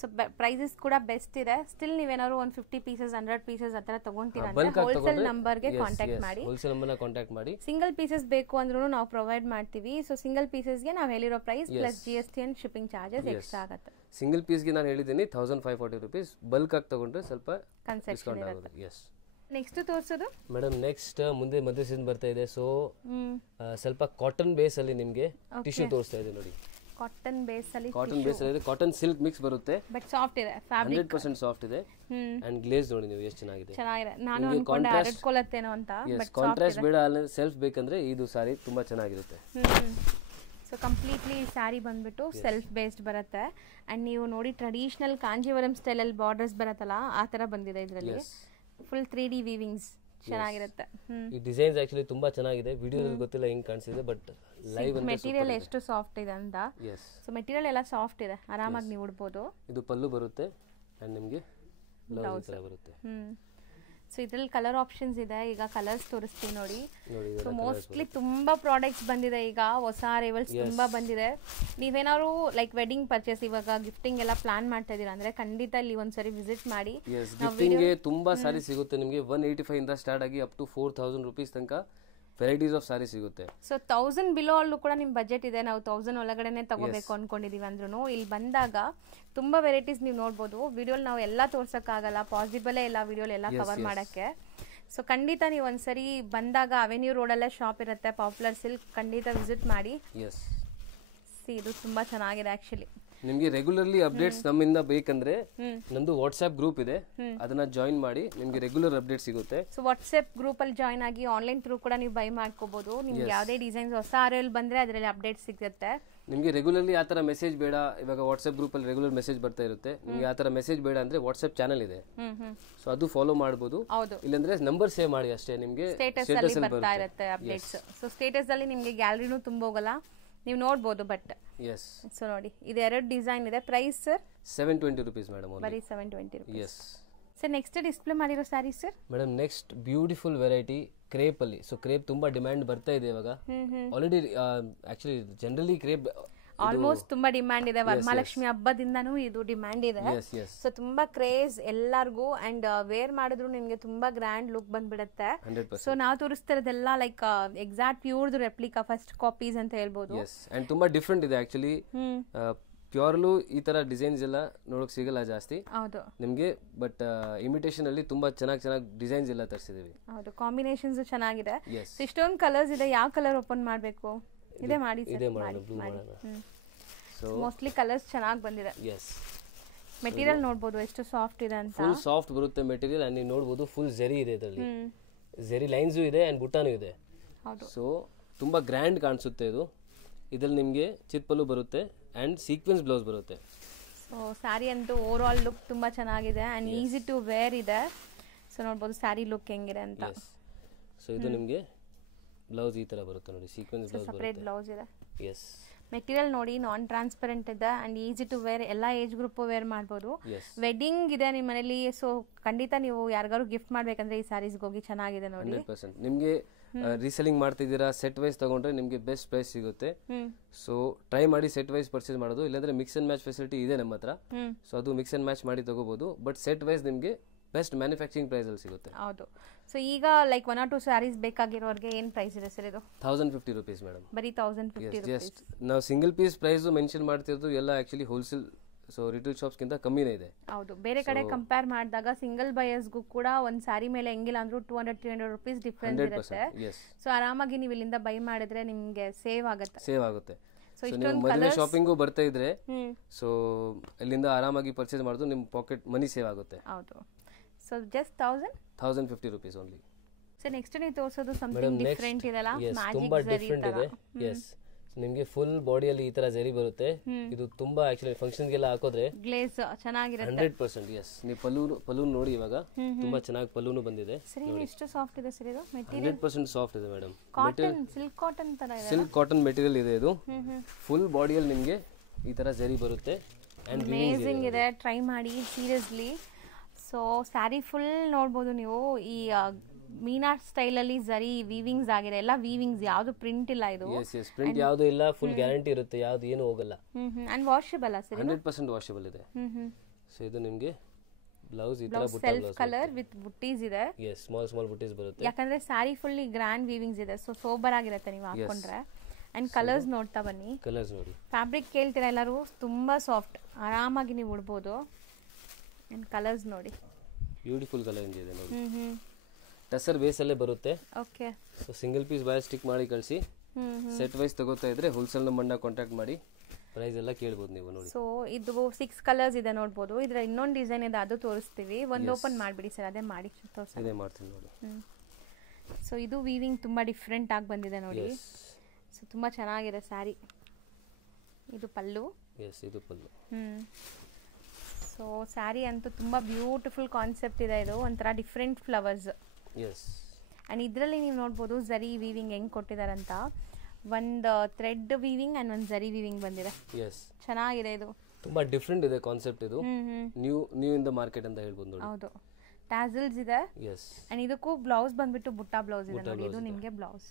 ಸೊ ಪ್ರೈಸಸ್ ಕೂಡ ಬೆಸ್ಟ್ ಇದೆ. ಸ್ಟಿಲ್ ನೀವೇನಾದ್ರು ಒಂದು 50 pieces 100 pieces ಆ ತರ ತಗೊಂತೀರಾ ಅಂದ್ರೆ ಹೋಲ್ಸೇಲ್ ನಂಬರ್ಗೆ ಕಾಂಟ್ಯಾಕ್ಟ್ ಮಾಡಿ. ಹೋಲ್ಸೇಲ್ ನಂಬರ್ನ ಕಾಂಟ್ಯಾಕ್ಟ್ ಮಾಡಿ. ಸಿಂಗಲ್ ಪೀಸಸ್ ಬೇಕು ಅಂದ್ರೂ ನಾವು ಪ್ರೊವೈಡ್ ಮಾಡ್ತೀವಿ. ಸೊ ಸಿಂಗಲ್ ಪೀಸಸ್ಗೆ ನಾವು ಹೇಳಿರೋ price plus GST and shipping charges extra ಆಗುತ್ತೆ. ಸಿಂಗಲ್ ಪೀಸ್ಗೆ ನಾನು ಹೇಳಿದ್ದೀನಿ 1540 rupees. ಬಲ್ಕ್ ಆಗಿ ತಗೊಂಡ್ರೆ ಸ್ವಲ್ಪ ಕನ್ಸೆಷನ್ ಇರುತ್ತೆ. ಎಸ್. ನೆಕ್ಸ್ಟ್ ತೋರಿಸೋದು ಮೇಡಮ್, ನೆಕ್ಸ್ಟ್ ಮುಂದೆ ಮದುವೆ ಸೀಸನ್ ಬರ್ತಾ ಇದೆ. ಸೊ ಸ್ವಲ್ಪ ಕಾಟನ್ ಬೇಸ್ ಅಲ್ಲಿ ನಿಮಗೆ ಟಿಶ್ಯೂ ತೋರಿಸ್ತಾ ಇದೆ ನೋಡಿ. ಕಾಟನ್ ಬೇಸ್ ಅಲ್ಲಿ ಕಾಟನ್ ಸಿಲ್ಕ್ ಮಿಕ್ಸ್ ಬರುತ್ತೆ, ಬಟ್ ಸಾಫ್ಟ್ ಇದೆ, ಫ್ಯಾಬ್ರಿಕ್ 100% ಸಾಫ್ಟ್ ಇದೆ. ಅಂಡ್ ಗ್ಲೇಸ್ ನೋಡಿ ನೀವು ಎಷ್ಟು ಚೆನ್ನಾಗಿದೆ. ನಾನು ಅನ್ಕೊಂಡೆ ಅರಡ್ಕೊಳ್ಳುತ್ತೇನೋ ಅಂತ, ಬಟ್ ಕಾಂಟ್ರಾಸ್ಟ್ ಬೇಡ, ಸೆಲ್ಫ್ ಬೇಕಂದ್ರೆ ಇದು ಸಾರಿ ತುಂಬಾ ಚೆನ್ನಾಗಿರುತ್ತೆ. ಸೊ ಕಂಪ್ಲೀಟ್ಲಿ ಸ್ಯಾರಿ ಬಂದ್ಬಿಟ್ಟು ಸೆಲ್ಫ್ ಬೇಸ್ಡ್ ಬರುತ್ತೆ. ಅಂಡ್ ನೀವು ನೋಡಿ ಟ್ರೆಡಿಷನಲ್ ಕಾಂಜೀವರಂ ಸ್ಟೈಲ್ ಅಲ್ಲಿ ಬಾರ್ಡರ್ಸ್ ಬರುತ್ತಲ್ಲ ಆ ತರ ಬಂದಿದೆ ಇದರಲ್ಲಿ. ಫುಲ್ 3D ವೀವಿಂಗ್ಸ್ ಚೆನ್ನಾಗಿರುತ್ತೆ. ಈ ಡಿಸೈನ್ಸ್ ಆಕ್ಚುಲಿ ತುಂಬಾ ಚೆನ್ನಾಗಿದೆ. ವಿಡಿಯೋದಲ್ಲಿ ಗೊತ್ತಿಲ್ಲ ಹೆಂಗ್ ಕಾಣಿಸಿದೆ, ಬಟ್ ಲೈವ್ ಅಂತ ಮೆಟೀರಿಯಲ್ ಎಷ್ಟು ಸಾಫ್ಟ್ ಇದೆ ಅಂತ. ಸೊ ಮೆಟೀರಿಯಲ್ ಎಲ್ಲ ಸಾಫ್ಟ್ ಇದೆ, ಆರಾಮಾಗಿ ನೀವು ಉಡ್ಬೋದು. ಇದು ಪಲ್ಲು ಬರುತ್ತೆ ಅಂಡ್ ನಿಮಗೆ ಬ್ಲೌಸ್ ತರ ಬರುತ್ತೆ. ಸೊ ಇದ್ರಲ್ಲಿ ಕಲರ್ ಆಪ್ಷನ್ಸ್ ಇದೆ. ಈಗ ಕಲರ್ಸ್ ತೋರಿಸ್ತೀವಿ ನೋಡಿ. ಸೊ ಮೋಸ್ಟ್ಲಿ ತುಂಬಾ ಪ್ರಾಡಕ್ಟ್ಸ್ ಬಂದಿದೆ ಈಗ, ಹೊಸ ಅರೈವಲ್ಸ್ ತುಂಬಾ ಬಂದಿದೆ. ನೀವೇನಾದ್ರು ಲೈಕ್ ವೆಡ್ಡಿಂಗ್ ಪರ್ಚೇಸ್ ಇವಾಗ ಗಿಫ್ಟಿಂಗ್ ಎಲ್ಲ ಪ್ಲಾನ್ ಮಾಡ್ತಾ ಇದೀರಾ ಅಂದ್ರೆ ಖಂಡಿತ ಇಲ್ಲಿ ಒಂದ್ಸರಿ ವಿಸಿಟ್ ಮಾಡಿ. ಗಿಫ್ಟಿಂಗ್ ಗೆ ತುಂಬಾ ಸಾರಿ ಸಿಗುತ್ತೆ ನಿಮಗೆ. 185 ಇಂದ ಸ್ಟಾರ್ಟ್ ಆಗಿ ಅಪ್ ಟು 4000 rupees ತನಕ ವೆರೈಟೀಸ್ ಆಫ್ ಸಾರಿ ಸಿಗುತ್ತೆ. ಸೊ 1000 ಬಿಲೋ ಅಲ್ಲೂ ಕೂಡ ನಿಮ್ ಬಜೆಟ್ ಇದೆ, ನಾವು 1000 ಒಳಗಡೆನೆ ತಗೋಬೇಕು ಅನ್ಕೊಂಡಿದೀವಿ ಅಂದ್ರೂ ಇಲ್ಲಿ ಬಂದಾಗ ತುಂಬಾ ವೆರೈಟೀಸ್ ನೀವು ನೋಡ್ಬೋದು. ವಿಡಿಯೋಲ್ ನಾವು ಎಲ್ಲ ತೋರ್ಸಕ್ಕಾಗಲ್ಲ, ಪಾಸಿಬಲೇ ಇಲ್ಲ ವಿಡಿಯೋಲ್ ಎಲ್ಲ ಕವರ್ ಮಾಡಕ್ಕೆ. ಸೊ ಖಂಡಿತ ನೀವು ಒಂದ್ಸರಿ ಬಂದಾಗ ಅವೆನ್ಯೂ ರೋಡಲ್ಲೇ ಶಾಪ್ ಇರುತ್ತೆ, ಪಾಪ್ಯುಲರ್ ಸಿಲ್ಕ್, ಖಂಡಿತ ವಿಸಿಟ್ ಮಾಡಿ. ಇದು ತುಂಬಾ ಚೆನ್ನಾಗಿದೆ ಆಕ್ಚುಲಿ. ನಿಮ್ಗೆ ರೆಗ್ಯುಲರ್ಲಿ ಅಪ್ಡೇಟ್ಸ್ ನಮ್ಮಿಂದ ಬೇಕಂದ್ರೆ ನಂದು ವಾಟ್ಸ್ಆಪ್ ಗ್ರೂಪ್ ಇದೆ, ಅದನ್ನ ಜಾಯಿನ್ ಮಾಡಿ, ನಿಮ್ಗೆ ರೆಗ್ಯುಲರ್ ಅಪ್ಡೇಟ್ ಸಿಗುತ್ತೆ. ಸೊ ವಾಟ್ಸ್ಆಪ್ ಗ್ರೂಪ್ ಅಲ್ಲಿ ಜಾಯಿನ್ ಆಗಿ ಆನ್ಲೈನ್ ಥ್ರೂ ಕೂಡ ನೀವು ಬೈ ಮಾಡ್ಕೋಬಹುದು. ನಿಮ್ಗೆ ಯಾವುದೇ ಡಿಸೈನ್ಸ್ ಹೊಸ ಅರೈವಲ್ ಬಂದ್ರೆ ಅದರಲ್ಲಿ ಅಪ್ಡೇಟ್ ಸಿಗುತ್ತೆ. ನಿಮ್ಗೆ ರೆಗ್ಯುಲರ್ಲಿ ಆ ತರ ಮೆಸೇಜ್ ಬೇಡ, ಇವಾಗ ವಾಟ್ಸ್ಆಪ್ ಗ್ರೂಪ್ ಅಲ್ಲಿ ರೆಗ್ಯುಲರ್ ಮೆಸೇಜ್ ಬರ್ತಾ ಇರುತ್ತೆ. ನಿಮ್ಗೆ ಆ ತರ ಮೆಸೇಜ್ ಬೇಡ ಅಂದ್ರೆ ವಾಟ್ಸ್ಆಪ್ ಚಾನಲ್ ಇದೆ, ಸೊ ಅದು ಫಾಲೋ ಮಾಡಬಹುದು. ಇಲ್ಲಾಂದ್ರೆ ನಂಬರ್ ಸೇವ್ ಮಾಡಿ ಅಷ್ಟೇ, ನಿಮ್ಗೆ ಸ್ಟೇಟಸ್ ಅಲ್ಲಿ ಬರ್ತಾ ಇರುತ್ತೆ ಅಪ್ಡೇಟ್ಸ್. ಸೊ ಸ್ಟೇಟಸ್ ಅಲ್ಲಿ ನಿಮ್ಗೆ ಗ್ಯಾಲರಿನೂ ತುಂಬೋಗಲ್ಲ, ನೀವು ನೋಡಬಹುದು. ಬಟ್ ಸೊ ನೋಡಿ, ಇದು ಎರಡು ಡಿಸೈನ್ ಇದೆ. ಪ್ರೈಸ್ ಸರ್ 720 rupees ಮೇಡಮ್, ಬರೀ 720 rupees. ಸರ್ ನೆಕ್ಸ್ಟ್ ಡಿಸ್ಪ್ಲೇ ಮಾಡಿರೋ sari sir. Madam next beautiful variety crepe ಅಲ್ಲಿ. ಸೊ ಕ್ರೇಪ್ ತುಂಬಾ ಡಿಮ್ಯಾಂಡ್ ಬರ್ತಾ ಇದೆ ಇವಾಗ. Already actually generally crepe almost ತುಂಬಾ ಡಿಮ್ಯಾಂಡ್ ಇದೆ. ವರಮಹಾಲಕ್ಷ್ಮಿ ಹಬ್ಬದಿಂದನೂ ಇದು ಡಿಮ್ಯಾಂಡ್ ಇದೆ. ಸೊ ತುಂಬಾ ಕ್ರೇಜ್ ಎಲ್ಲರಿಗೂ. ಅಂಡ್ ವೇರ್ ಮಾಡಿದ್ರು ನಿಮ್ಗೆ ತುಂಬಾ ಗ್ರ್ಯಾಂಡ್ ಲುಕ್ ಬಂದ್ಬಿಡುತ್ತೆ. ಸೊ ನಾವು ತೋರಿಸ್ತಿರೋದೆಲ್ಲ ಲೈಕ್ ಎಕ್ಸಾಕ್ಟ್ ಪ್ಯೂರ್ದು ರೆಪ್ಲಿಕಾ, ಫಸ್ಟ್ ಕಾಪೀಸ್ ಅಂತ ಹೇಳ್ಬೋದು. ಅಂಡ್ ತುಂಬಾ ಡಿಫ್ರೆಂಟ್ ಇದೆ ಆಕ್ಚುಲಿ. ಪ್ಯೂರ್ಲು ಈ ತರ ಡಿಸೈನ್ಸ್ ಎಲ್ಲ ನೋಡಕ್ ಸಿಗಲ್ಲ ಜಾಸ್ತಿ ನಿಮ್ಗೆ, ಬಟ್ ಇಮಿಟೇಷನ್ ಅಲ್ಲಿ ತುಂಬಾ ಚೆನ್ನಾಗಿ ಡಿಸೈನ್ಸ್ ಎಲ್ಲ ತರಿಸಿದೀವಿ. ಹೌದು, ಕಾಂಬಿನೇಷನ್ಸ್ ಚೆನ್ನಾಗಿದೆ. ಇಷ್ಟೊಂದು ಕಲರ್ಸ್ ಇದೆ, ಯಾವ ಕಲರ್ ಓಪನ್ ಮಾಡಬೇಕು? ಇದೇ ಮಾಡಿ, ಇದೇ ಮಾಡೋಣ, ಬ್ಲೂ ಮಾಡೋಣ. ಸೊ ಮೋಸ್ಟ್ಲಿ ಕಲರ್ಸ್ ಚೆನ್ನಾಗಿ ಬಂದಿದೆ. ಮೆಟೀರಿಯಲ್ ನೋಡಬಹುದು ಎಷ್ಟು ಸಾಫ್ಟ್ ಇದೆ ಅಂತ. ಫುಲ್ ಸಾಫ್ಟ್ ಬರುತ್ತೆ ಮೆಟೀರಿಯಲ್. ಅಂಡ್ ನೀವು ನೋಡಬಹುದು ಫುಲ್ ಜರಿ ಇದೆ ಇದರಲ್ಲಿ, ಜರಿ ಲೈನ್ಸ್ ಇದೆ ಅಂಡ್ ಬುಟ್ಟಾನು ಇದೆ. ಸೊ ತುಂಬಾ ಗ್ರ್ಯಾಂಡ್ ಕಾಣಿಸುತ್ತೆ ಇದು. ಇದರಲ್ಲಿ ನಿಮಗೆ ಚಿತ್ಪಲ್ಲು ಬರುತ್ತೆ ಅಂಡ್ ಸೀಕ್ವೆನ್ಸ್ ಬ್ಲೌಸ್ ಬರುತ್ತೆ. ಸೊ ಸ್ಯಾರಿ ಅಂತೂ ಓವರ್ ಆಲ್ ಲುಕ್ ತುಂಬಾ ಚೆನ್ನಾಗಿದೆ ಅಂಡ್ ಈಸಿ ಟು ವೇರ್ ಇದೆ. ಸೊ ನೋಡಬಹುದು ಸ್ಯಾರಿ ಲುಕ್ ಹೆಂಗಿದೆ ಅಂತ. ಸೊ ಇದು ನಿಮಗೆ ಬ್ಲೌಸ್ ಈ ತರ ಬರುತ್ತೆ ನೋಡಿ, ಸೀಕ್ವೆನ್ಸ್ ಬ್ಲೌಸ್ ಬರುತ್ತೆ, ಸೆಪರೇಟ್ ಬ್ಲೌಸ್ ಇದೆ. ಎಸ್, ಮೆಟೀರಿಯಲ್ ನೋಡಿ ನಾನ್ ಟ್ರಾನ್ಸ್ಪರೆಂಟ್ ಇದೆ ಅಂಡ್ ಈಸಿ ಟು ವೇರ್, ಎಲ್ಲ ಏಜ್ ಗ್ರೂಪ್ ವೇರ್ ಮಾಡಬಹುದು. ವೆಡ್ಡಿಂಗ್ ಇದೆ ನಿಮ್ಮ ಮನೇಲಿ, ಸೊ ಖಂಡಿತ ನೀವು ಯಾರಿಗಾರು ಗಿಫ್ಟ್ ಮಾಡ್ಬೇಕಂದ್ರೆ ಈ ಸ್ಯಾರೀಸ್ಗೆ ಹೋಗಿ, ಚೆನ್ನಾಗಿದೆ ನೋಡಿ. 100% ನಿಮಗೆ ರೀಸೆಲಿಂಗ್ ಮಾಡ್ತಿದ್ದೀರಾ, ಸೆಟ್ ವೈಸ್ ತಗೊಂಡ್ರೆ ನಿಮಗೆ ಬೆಸ್ಟ್ ಪ್ರೈಸ್ ಸಿಗುತ್ತೆ. ಸೊ ಟ್ರೈ ಮಾಡಿ ಸೆಟ್ ವೈಸ್ ಪರ್ಚೇಸ್ ಮಾಡೋದು, ಇಲ್ಲಾಂದ್ರೆ ಮಿಕ್ಸ್ ಅಂಡ್ ಮ್ಯಾಚ್ ಫೆಸಿಲಿಟಿ ಇದೆ ನಮ್ಮ ಹತ್ರ. ಸೊ ಅದು ಮಿಕ್ಸ್ ಅಂಡ್ ಮ್ಯಾಚ್ ಮಾಡಿ ತಗೋಬಹುದು, ಬಟ್ ಸೆಟ್ ವೈಸ್ ನಿಮಗೆ ಬೆಸ್ಟ್ ಮ್ಯಾನುಫ್ಯಾಕ್ಚರಿಂಗ್ ಪ್ರೈಸ್ ಅಲ್ಲಿ ಸಿಗುತ್ತೆ. ಹೌದು. ಸೊ ಈಗ ಲೈಕ್ 1 or 2 ಸ್ಯಾರೀಸ್ ಬೇಕಾಗಿರೋರಿಗೆ ಏನ್ ಪ್ರೈಸ್ ಇದೆ ಸರ್ ಇದು? 1050 rupees ಮೇಡಮ್, ಬರೀ 1050 rupees. ಜಸ್ಟ್ ನಾವು ಸಿಂಗಲ್ ಪೀಸ್ ಪ್ರೈಸ್ ಮೆನ್ಷನ್ ಮಾಡ್ತಿರೋದು ಎಲ್ಲ actually wholesale, so retail shops ಗಿಂತ ಕಮ್ಮಿನೇ ಇದೆ. ಹೌದು, ಬೇರೆ ಕಡೆ ಕಂಪೇರ್ ಮಾಡಿದಾಗ ಸಿಂಗಲ್ ಬಯರ್ಸ್ಗೂ ಕೂಡ ಒಂದ್ ಸ್ಯಾರಿ ಮೇಲೆ ಹೆಂಗಿಲ್ಲ ಅಂದ್ರೂ 200-300 rupees ಡಿಫರೆನ್ಸ್ ಇರುತ್ತೆ. ಸೊ ಆರಾಮಾಗಿ ನೀವು ಇಲ್ಲಿಂದ ಬೈ ಮಾಡಿದ್ರೆ ನಿಮ್ಗೆ ಸೇವ್ ಆಗುತ್ತೆ. ಸೊ ನೀವು ಮದುವೆ ಶಾಪಿಂಗು ಬರ್ತಾ ಇದ್ರೆ ಸೊ ಇಲ್ಲಿಂದ ಆರಾಮಾಗಿ ಪರ್ಚೇಸ್ ಮಾಡೋದು, ನಿಮ್ಮ ಪಾಕೆಟ್ ಮನಿ ಸೇವ್ ಆಗುತ್ತೆ. ಹೌದು. So just 1050 rupees only. So next ನೀವು ತೋರಿಸೋದು ಸಮಥಿಂಗ್ ಡಿಫರೆಂಟ್ ಇದೆಲ್ಲ, ಮ್ಯಾಜಿಕ್ ತುಂಬಾ ಡಿಫರೆಂಟ್ ಇದೆ. ಎಸ್, ನಿಮಗೆ ಫುಲ್ ಬಾಡಿಯಲ್ಲಿ ಈ ತರ ಜರಿ ಬರುತ್ತೆ. ಇದು ತುಂಬಾ ಆಕ್ಚುಲಿ ಫಂಕ್ಷನ್ಗೆಲ್ಲ ಹಾಕೋದ್ರೆ ಗ್ಲೇಸ್ ಚೆನ್ನಾಗಿರುತ್ತೆ. 100% ಎಸ್. ನೀವು ಪಲ್ಲೂ ನೋಡಿ ಇವಾಗ ತುಂಬಾ ಚೆನ್ನಾಗಿ ಪಲ್ಲೂನು ಬಂದಿದೆ. ಸರಿ, ಎಷ್ಟು ಸಾಫ್ಟ್ ಇದೆ ಸರ್ ಇದು ಮೆಟೀರಿಯಲ್? 100% ಸಾಫ್ಟ್ ಇದೆ ಮೇಡಮ್. ಕಾಟನ್, ಸಿಲ್ಕ್ ಕಾಟನ್ ತರ ಇದೆ. ಸಿಲ್ಕ್ ಕಾಟನ್ ಮೆಟೀರಿಯಲ್ ಇದೆ ಇದು. ಫುಲ್ ಬಾಡಿಯಲ್ಲಿ ನಿಮಗೆ ಈ ತರ ಜರಿ ಬರುತ್ತೆ. ಅಮೇಜಿಂಗ್ ಇದೆ, ಟ್ರೈ ಮಾಡಿ ಸೀರಿಯಸ್ಲಿ. ಸೊ ಸ್ಯಾರಿ ಫುಲ್ ನೋಡ್ಬೋದು ನೀವು. ಈ ಮೀನಾರ್ ಸ್ಟೈಲ್ ಅಲ್ಲಿ ಜರಿ ವೀವಿಂಗ್ಸ್ ಆಗಿದೆ, ಎಲ್ಲ ವೀವಿಂಗ್ಸ್, ಯಾವುದು ಪ್ರಿಂಟ್ ಇಲ್ಲ ಇದು. ಪ್ರಿಂಟ್ ಯಾವುದು ಇಲ್ಲ, ಫುಲ್ ಗ್ಯಾರಂಟಿ ಇರುತ್ತೆ, ಯಾವುದು ಏನು ಹೋಗಲ್ಲ. And washable sir? 100% ವಾಷಬಲ್ ಇದೆ. ಸೊ ಇದು ನಿಮಗೆ ಬ್ಲೌಸ್ ಈ ತರ ಬುಟ್ಟ ಸೆಲ್ಫ್ ಕಲರ್ ವಿತ್ ಬುಟ್ಟೀಸ್ ಇದೆ. ಸ್ಮಾಲ್ ಬುಟ್ಟೀಸ್ ಬರುತ್ತೆ. ಯಾಕಂದ್ರೆ ಸ್ಯಾರಿ ಫುಲ್ ಗ್ರ್ಯಾಂಡ್ ವೀವಿಂಗ್ಸ್ ಇದೆ, ಸೊ ಸೋಬರ್ ಆಗಿರುತ್ತೆ ನೀವು ಹಾಕೊಂಡ್ರೆ. ಅಂಡ್ ಕಲರ್ಸ್ ನೋಡ್ತಾ ಬನ್ನಿ. ಕಲರ್ಸ್ ನೋಡಿ. ಫ್ಯಾಬ್ರಿಕ್ ಕೇಳ್ತೀರಾ ಎಲ್ಲರೂ, ತುಂಬಾ ಸಾಫ್ಟ್, ಆರಾಮಾಗಿ ನೀವು ಉಡ್ಬೋದು. ಅಂಡ್ ಕಲರ್ಸ್ ನೋಡಿ, ಬ್ಯೂಟಿಫುಲ್ ಕಲರ್ ಇದೆ ನೋಡಿ. ಟಸರ್ ಬೇಸ್ ಅಲ್ಲೇ ಬರುತ್ತೆ. ಓಕೆ. ಸೊ ಸಿಂಗಲ್ ಪೀಸ್ ಬಾಯ್ ಸ್ಟಿಕ್ ಮಾಡಿ ಕಳಿಸಿ. ಸೆಟ್ ವೈಸ್ ತಗೋತಾ ಇದ್ರೆ ಹೋಲ್ಸೇಲ್ ನಂಬರ್ನ ಕಾಂಟ್ಯಾಕ್ಟ್ ಮಾಡಿ ಪ್ರೈಸ್ ಎಲ್ಲ ಕೇಳ್ಬೋದು ನೀವು ನೋಡಿ. ಸೊ ಇದು 6 ಕಲರ್ಸ್ ಇದೆ ನೋಡ್ಬೋದು. ಇದ್ರ ಇನ್ನೊಂದು ಡಿಸೈನ್ ಇದೆ, ಅದು ತೋರಿಸ್ತೀವಿ. ಒಂದು ಓಪನ್ ಮಾಡಿಬಿಡಿ ಸರ್, ಅದೇ ಮಾಡಿ ತೋರಿಸಿ. ಇದೇ ಮಾಡ್ತೀನಿ ನೋಡಿ. ಸೊ ಇದು ವೀವಿಂಗ್ ತುಂಬಾ ಡಿಫ್ರೆಂಟ್ ಆಗಿ ಬಂದಿದೆ ನೋಡಿ. ಸೊ ತುಂಬಾ ಚೆನ್ನಾಗಿದೆ ಸ್ಯಾರಿ. ಇದು ಪಲ್ಲು. ಇದು ಪಲ್ಲು. ಸೊ ಸ್ಯಾರಿ ಅಂತೂ ತುಂಬಾ ಬ್ಯೂಟಿಫುಲ್ ಕಾನ್ಸೆಪ್ಟ್ ಇದೆ. ಇದು ಒಂಥರ ಡಿಫ್ರೆಂಟ್ ಫ್ಲವರ್ಸ್. ಅಂಡ್ ಇದರಲ್ಲಿ ನೀವು ನೋಡ್ಬೋದು ಜರಿ ವೀವಿಂಗ್ ಹೆಂಗ್ ಕೊಟ್ಟಿದಾರಂತ. ಒಂದು ಥ್ರೆಡ್ ವೀವಿಂಗ್ ಅಂಡ್ ಒಂದು ಜರಿ ವೀವಿಂಗ್ ಬಂದಿದೆ. ಚೆನ್ನಾಗಿದೆ, ಇದು ತುಂಬಾ ಡಿಫ್ರೆಂಟ್ ಇದೆ ಕಾನ್ಸೆಪ್ಟ್. ಇದು ನ್ಯೂ ಇನ್ ದ ಮಾರ್ಕೆಟ್ ಅಂತ ಹೇಳ್ಬೋದು ನೋಡಿ. ಹೌದು, ಟ್ಯಾಸಲ್ಸ್ ಇದೆ. ಅಂಡ್ ಇದಕ್ಕೂ ಬ್ಲೌಸ್ ಬಂದ್ಬಿಟ್ಟು ಬುಟ್ಟ ಬ್ಲೌಸ್ ಇದೆ ನೋಡಿ. ಇದು ನಿಮಗೆ ಬ್ಲೌಸ್.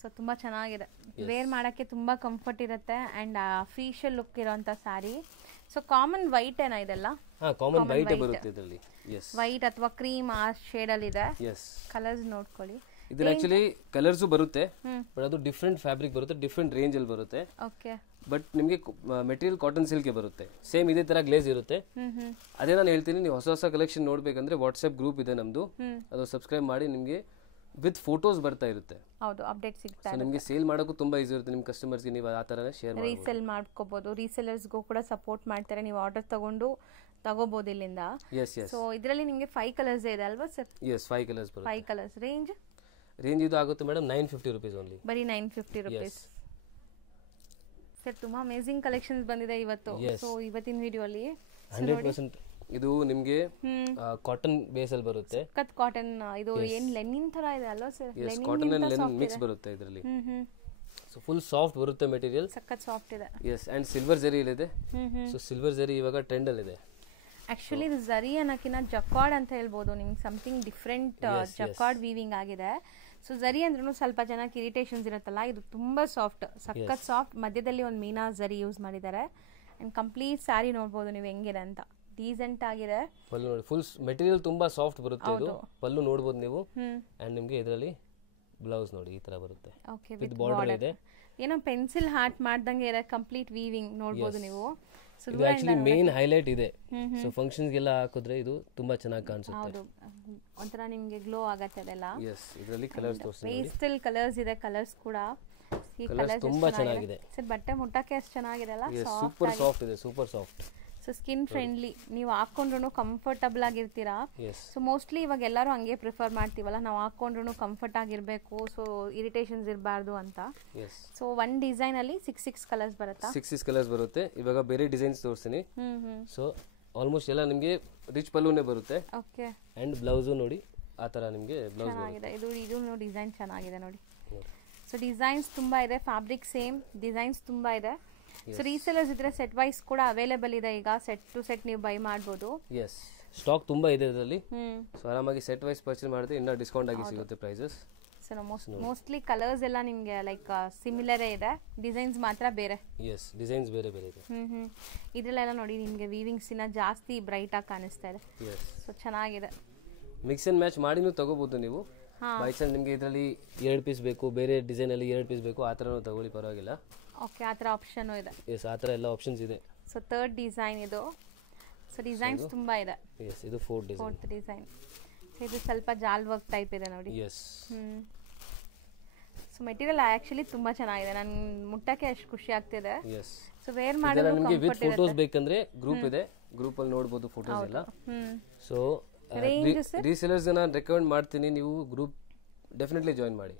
ಸೊ ತುಂಬಾ ಚೆನ್ನಾಗಿದೆ, ವೇರ್ ಮಾಡಕ್ಕೆ ತುಂಬಾ ಕಂಫರ್ಟ್ ಇರುತ್ತೆ. ಅಂಡ್ ಅಫಿಷಿಯಲ್ ಲುಕ್ ಇರೋಂಥ ಸ್ಯಾರಿ. ಸೊ ಕಾಮನ್ ವೈಟ್ ಏನಾ ಇದೆಲ್ಲ? ಕಾಮನ್ ವೈಟ್ ಬರುತ್ತೆ ಇದರಲ್ಲಿ. ವೈಟ್ ಅಥವಾ ಕ್ರೀಮ್ ಆ ಶೇಡ್ ಅಲ್ಲಿ ಇದೆ. ಕಲರ್ಸ್ ನೋಡ್ಕೊಳ್ಳಿ. ಇದು ಆಕ್ಚುಲಿ ಕಲರ್ಸ್ ಬರುತ್ತೆ, ಬಟ್ ಅದು ಡಿಫ್ರೆಂಟ್ ಫ್ಯಾಬ್ರಿಕ್ ಬರುತ್ತೆ, ಡಿಫ್ರೆಂಟ್ ರೇಂಜ್ ಅಲ್ಲಿ ಬರುತ್ತೆ. ಓಕೆ. ಬಟ್ ನಿಮಗೆ ಮೆಟೀರಿಯಲ್ ಕಾಟನ್ ಸಿಲ್ಕ್ ಬರುತ್ತೆ, ಸೇಮ್ ಇದೇ ತರ ಗ್ಲೇಸ್ ಇರುತ್ತೆ. ಅದೇ ನಾನು ಹೇಳ್ತೀನಿ, ನೀವು ಹೊಸ ಹೊಸ ಕಲೆಕ್ಷನ್ ನೋಡ್ಬೇಕಂದ್ರೆ ವಾಟ್ಸ್ಆಪ್ ಗ್ರೂಪ್ ಇದೆ ನಮ್ದು, ಅದು ಸಬ್ಸ್ಕ್ರೈಬ್ ಮಾಡಿ. ನಿಮಗೆ ವಿತ್ ಫೋಟೋಸ್ ಬರ್ತಾ ಇರುತ್ತೆ. ಹೌದು, ಅಪ್ಡೇಟ್ ಸಿಗ್ತಾ ಇದೆ. ನಿಮಗೆ ಸೇಲ್ ಮಾಡೋಕ್ಕೂ ತುಂಬಾ ಈಸಿ ಇರುತ್ತೆ. ನಿಮ್ಮ ಕಸ್ಟಮರ್ಸ್ಗೆ ನೀವು ಆ ಥರನೇ ಶೇರ್ ಮಾಡಿ ರೀಸೇಲ್ ಮಾಡ್ಕೋಬಹುದು. ರೀಸೇಲರ್ಸ್ಗೂ ಕೂಡ ಸಪೋರ್ಟ್ ಮಾಡ್ತಾರೆ. ನೀವು ಆರ್ಡರ್ ತಗೋಬಹುದು ಇಲ್ಲಿಂದ. ಸೊ ಇದರಲ್ಲಿ ನಿಮಗೆ 5 ಕಲರ್ಸ್ ಇದೆ ಅಲ್ವಾ ಸರ್? 5 ಕಲರ್ಸ್ ಬರುತ್ತೆ. 5 ಕಲರ್ಸ್. ರೇಂಜ್ ಇದು ಆಗುತ್ತೆ ಮೇಡಮ್ 950 ರೂಪೀಸ್ ಓನ್ಲಿ. ಬರೀ 950 ರೂಪೀಸ್. ಸರ್ ತುಂಬಾ ಅಮೇಜಿಂಗ್ ಕಲೆಕ್ಷನ್ಸ್ ಬಂದಿದೆ ಇವತ್ತು. ಸೊ ಇವತ್ತಿನ ವಿಡಿಯೋಲಿ 100% ಇದು ನಿಮಗೆ ಕಾಟನ್ ಬೇಸ್ ಅಲ್ಲಿ ಬರುತ್ತೆ. Cut cotton. ಇದು ಏನ್ ಲೆನಿನ್ ತರ ಇದೆ ಅಲ್ವಾ sir? Cotton and Lenin mix ಬರುತ್ತೆ ಇದರಲ್ಲಿ. ಸೊ ಫುಲ್ ಸಾಫ್ಟ್ ಬರುತ್ತೆ ಮೆಟೀರಿಯಲ್. ಸಖತ್ ಸಾಫ್ಟ್ ಇದೆ. ಅಂಡ್ ಸಿಲ್ವರ್ ಜರಿ ಇದೆ. ಸೊ ಸಿಲ್ವರ್ ಜರಿ ಇವಾಗ ಟ್ರೆಂಡ್ ಅಲ್ಲಿ ಇದೆ. ಆಕ್ಚುಲಿ ಇದು ಜರಿ ಅನ್ನೋಕಿನ ಜಕಾರ್ಡ್ ಅಂತ ಹೇಳ್ಬೋದು. ನಿಮ್ಗೆ ಸಮಥಿಂಗ್ ಡಿಫ್ರೆಂಟ್ ಜಕಾರ್ಡ್ ವೀವಿಂಗ್ ಆಗಿದೆ. ಸೊ ಜರಿ ಅಂದ್ರೂ ಸ್ವಲ್ಪ ಜನಕ್ಕೆ ಇರಿಟೇಷನ್ಸ್ ಇರುತ್ತಲ್ಲ, ಇದು ತುಂಬಾ ಸಾಫ್ಟ್, ಸಖತ್ ಸಾಫ್ಟ್. ಮಧ್ಯದಲ್ಲಿ ಒಂದು ಮೀನಾ ಜರಿ ಯೂಸ್ ಮಾಡಿದ್ದಾರೆ. ಅಂಡ್ ಕಂಪ್ಲೀಟ್ ಸ್ಯಾರಿ ನೋಡ್ಬೋದು ನೀವು ಹೆಂಗಿದೆ ಅಂತ. ಡೀಸೆಂಟ್ ಆಗಿದೆ. ಪಲ್ಲು ನೋಡಿ, ಫುಲ್ ಮೆಟೀರಿಯಲ್ ತುಂಬಾ ಸಾಫ್ಟ್ ಬರುತ್ತೆ ಇದು. ಪಲ್ಲು ನೋಡಬಹುದು ನೀವು. ಅಂಡ್ ನಿಮಗೆ ಇದರಲ್ಲಿ ಬ್ಲೌಸ್ ನೋಡಿ ಈ ತರ ಬರುತ್ತೆ. ಓಕೆ, ವಿತ್ ಬಾರ್ಡರ್ ಇದೆ. ಏನೋ ಪೆನ್ಸಿಲ್ ಹಾರ್ಟ್ ಮಾಡ್ದಂಗೆ ಇರೋ ಕಂಪ್ಲೀಟ್ ವೀವಿಂಗ್ ನೋಡಬಹುದು ನೀವು. ಇದು ಆಕ್ಚುಲಿ ಮೇನ್ ಹೈಲೈಟ್ ಇದೆ. ಸೊ ಫಂಕ್ಷನ್ಸ್ ಗೆಲ್ಲ ಹಾಕಿದ್ರೆ ಇದು ತುಂಬಾ ಚೆನ್ನಾಗಿ ಕಾಣಿಸುತ್ತೆ. ಹೌದು, ಒಂಥರ ನಿಮಗೆ ಗ್ಲೋ ಆಗುತ್ತೆ ಅದೆಲ್ಲ. ಇದರಲ್ಲಿ ಕಲರ್ಸ್ ತೋರಿಸ್ತೀನಿ. ಪೇಸ್ಟಲ್ ಕಲರ್ಸ್ ಇದೆ. ಕಲರ್ಸ್ ಕೂಡ ಈ ಕಲರ್ಸ್ ತುಂಬಾ ಚೆನ್ನಾಗಿದೆ ಸರ್. ಬಟ್ಟೆ ಮುಟ್ಟಕ್ಕೆ ಅಷ್ಟು ಚೆನ್ನಾಗಿದೆ ಅಲ್ಲ, ಸೂಪರ್ ಸಾಫ್ಟ್ ಇದೆ, super soft. So skin friendly, ನೀವು ಹಾಕೊಂಡ್ರು ಕಂಫರ್ಟಬಲ್ ಆಗಿರ್ತೀರಾ. ಸೊ ಮೋಸ್ಟ್ಲಿ ಇವಾಗ ಎಲ್ಲರೂ ಹಂಗೆ ಪ್ರಿಫರ್ ಮಾಡ್ತೀವಲ್ಲ, ನಾವು ಹಾಕೊಂಡ್ರು ಕಂಫರ್ಟ್ ಆಗಿರ್ಬೇಕು, ಸೊ ಇರಿಟೇಷನ್ಸ್ ಇರಬಾರ್ದು ಅಂತ. ಸೊ ಒನ್ ಡಿಸೈನ್ ಅಲ್ಲಿ 6 ಕಲರ್ಸ್ ಬರುತ್ತಾ? 6 ಕಲರ್ಸ್ ಬರುತ್ತೆ. ಇವಾಗ ಬೇರೆ ಡಿಸೈನ್ಸ್ ತೋರಿಸ್ತೀನಿ. ಸೊ ಆಲ್ಮೋಸ್ಟ್ ಎಲ್ಲ ನಿಮಗೆ ರಿಚ್ ಪಲ್ಲುನೇ ಬರುತ್ತೆ. ಓಕೆ. ಅಂಡ್ ಬ್ಲೌಸ್ ನೋಡಿ ಆ ತರ ನಿಮಗೆ ಬ್ಲೌಸ್ ಚೆನ್ನಾಗಿದೆ. ಇದು ಡಿಸೈನ್ ಚೆನ್ನಾಗಿದೆ ನೋಡಿ. ಸೊ ಡಿಸೈನ್ಸ್ ತುಂಬಾ ಇದೆ, ಫ್ಯಾಬ್ರಿಕ್ ಸೇಮ್, ಡಿಸೈನ್ಸ್ ತುಂಬಾ ಇದೆ. ಸೊ ರೀಸೆಲರ್ಸ್ ಇದ್ರೆ ಸೆಟ್ ವೈಸ್ ಕೂಡ ಅವೈಲೇಬಲ್ ಇದೆ. ಈಗ ಸೆಟ್ ಟು ಸೆಟ್ ನೀವು ಬೈ ಮಾಡಬಹುದು. ಸ್ಟಾಕ್ ತುಂಬಾ ಇದೆ ಇದರಲ್ಲಿ. ಸೊ ಆರಾಮಾಗಿ ಸೆಟ್ ವೈಸ್ ಪರ್ಚೇಸ್ ಮಾಡಿದ್ರೆ ಇನ್ನೂ ಡಿಸ್ಕೌಂಟ್ ಆಗಿ ಸಿಗುತ್ತೆ ಪ್ರೈಸಸ್. ಸೊ ಮೋಸ್ಟ್ಲಿ ಕಲರ್ಸ್ ಎಲ್ಲ ನಿಮಗೆ ಲೈಕ್ ಸಿಮಿಲರೇ ಇದೆ, ಡಿಸೈನ್ಸ್ ಮಾತ್ರ ಬೇರೆ. ಡಿಸೈನ್ಸ್ ಬೇರೆ ಬೇರೆ ಇದೆ. ಇದರಲ್ಲೆಲ್ಲ ನೋಡಿ ನಿಮಗೆ ವೀವಿಂಗ್ಸ್ ಇನ್ನ ಜಾಸ್ತಿ ಬ್ರೈಟ್ ಆಗಿ ಕಾಣಿಸ್ತಾ ಇದೆ. ಸೊ ಚೆನ್ನಾಗಿದೆ. ಮಿಕ್ಸ್ ಅಂಡ್ ಮ್ಯಾಚ್ ಮಾಡಿನೂ ತಗೋಬಹುದು ನೀವು. ಬೈ ಚಾನ್ಸ್ ನಿಮಗೆ ಇದರಲ್ಲಿ 2 ಪೀಸ್ ಬೇಕು, ಬೇರೆ ಡಿಸೈನ್ ಅಲ್ಲಿ 2 ಪೀಸ್ ಬೇಕು, ಆ ಥರನೂ ತಗೊಳ್ಳಿ, ಪರವಾಗಿಲ್ಲ. ಓಕೆ, ಆ ಥರ ಆಪ್ಷನ್ ಇದೆ. ಆ ಥರ ಎಲ್ಲ ಆಪ್ಷನ್ಸ್ ಇದೆ. ಸೊ ಥರ್ಡ್ ಡಿಸೈನ್ ಇದು. ಸೊ ಡಿಸೈನ್ಸ್ ತುಂಬಾ ಇದೆ. ಇದು ಫೋರ್ತ್ ಡಿಸೈನ್. ಸೊ ಇದು ಸ್ವಲ್ಪ ಜಾಲ್ ವರ್ಕ್ ಟೈಪ್ ಇದೆ ನೋಡಿ. ಸೊ ಮೆಟೀರಿಯಲ್ ಆಕ್ಚುಲಿ ತುಂಬಾ ಚೆನ್ನಾಗಿದೆ. ನಾನು ಮುಟ್ಟಕ್ಕೆ ಅಷ್ಟು ಖುಷಿ ಆಗ್ತಿದೆ. ಸೊ ವೇರ್ ಮಾಡಿದ್ರೆ ನಿಮಗೆ ವಿತ್ ಫೋಟೋಸ್ ಬೇಕಂದ್ರೆ ಗ್ರೂಪ್ ಇದೆ, ಗ್ರೂಪ್ ಅಲ್ಲಿ ನೋಡಬಹುದು ಫೋಟೋಸ್ ಎಲ್ಲ. ಸೊ ರೀಸೆಲರ್ಸ್ ನಾನು ರೆಕಮೆಂಡ್ ಮಾಡ್ತೀನಿ, ನೀವು ಗ್ರೂಪ್ ಡೆಫಿನೆಟ್ಲಿ ಜಾಯಿನ್ ಮಾಡಿ.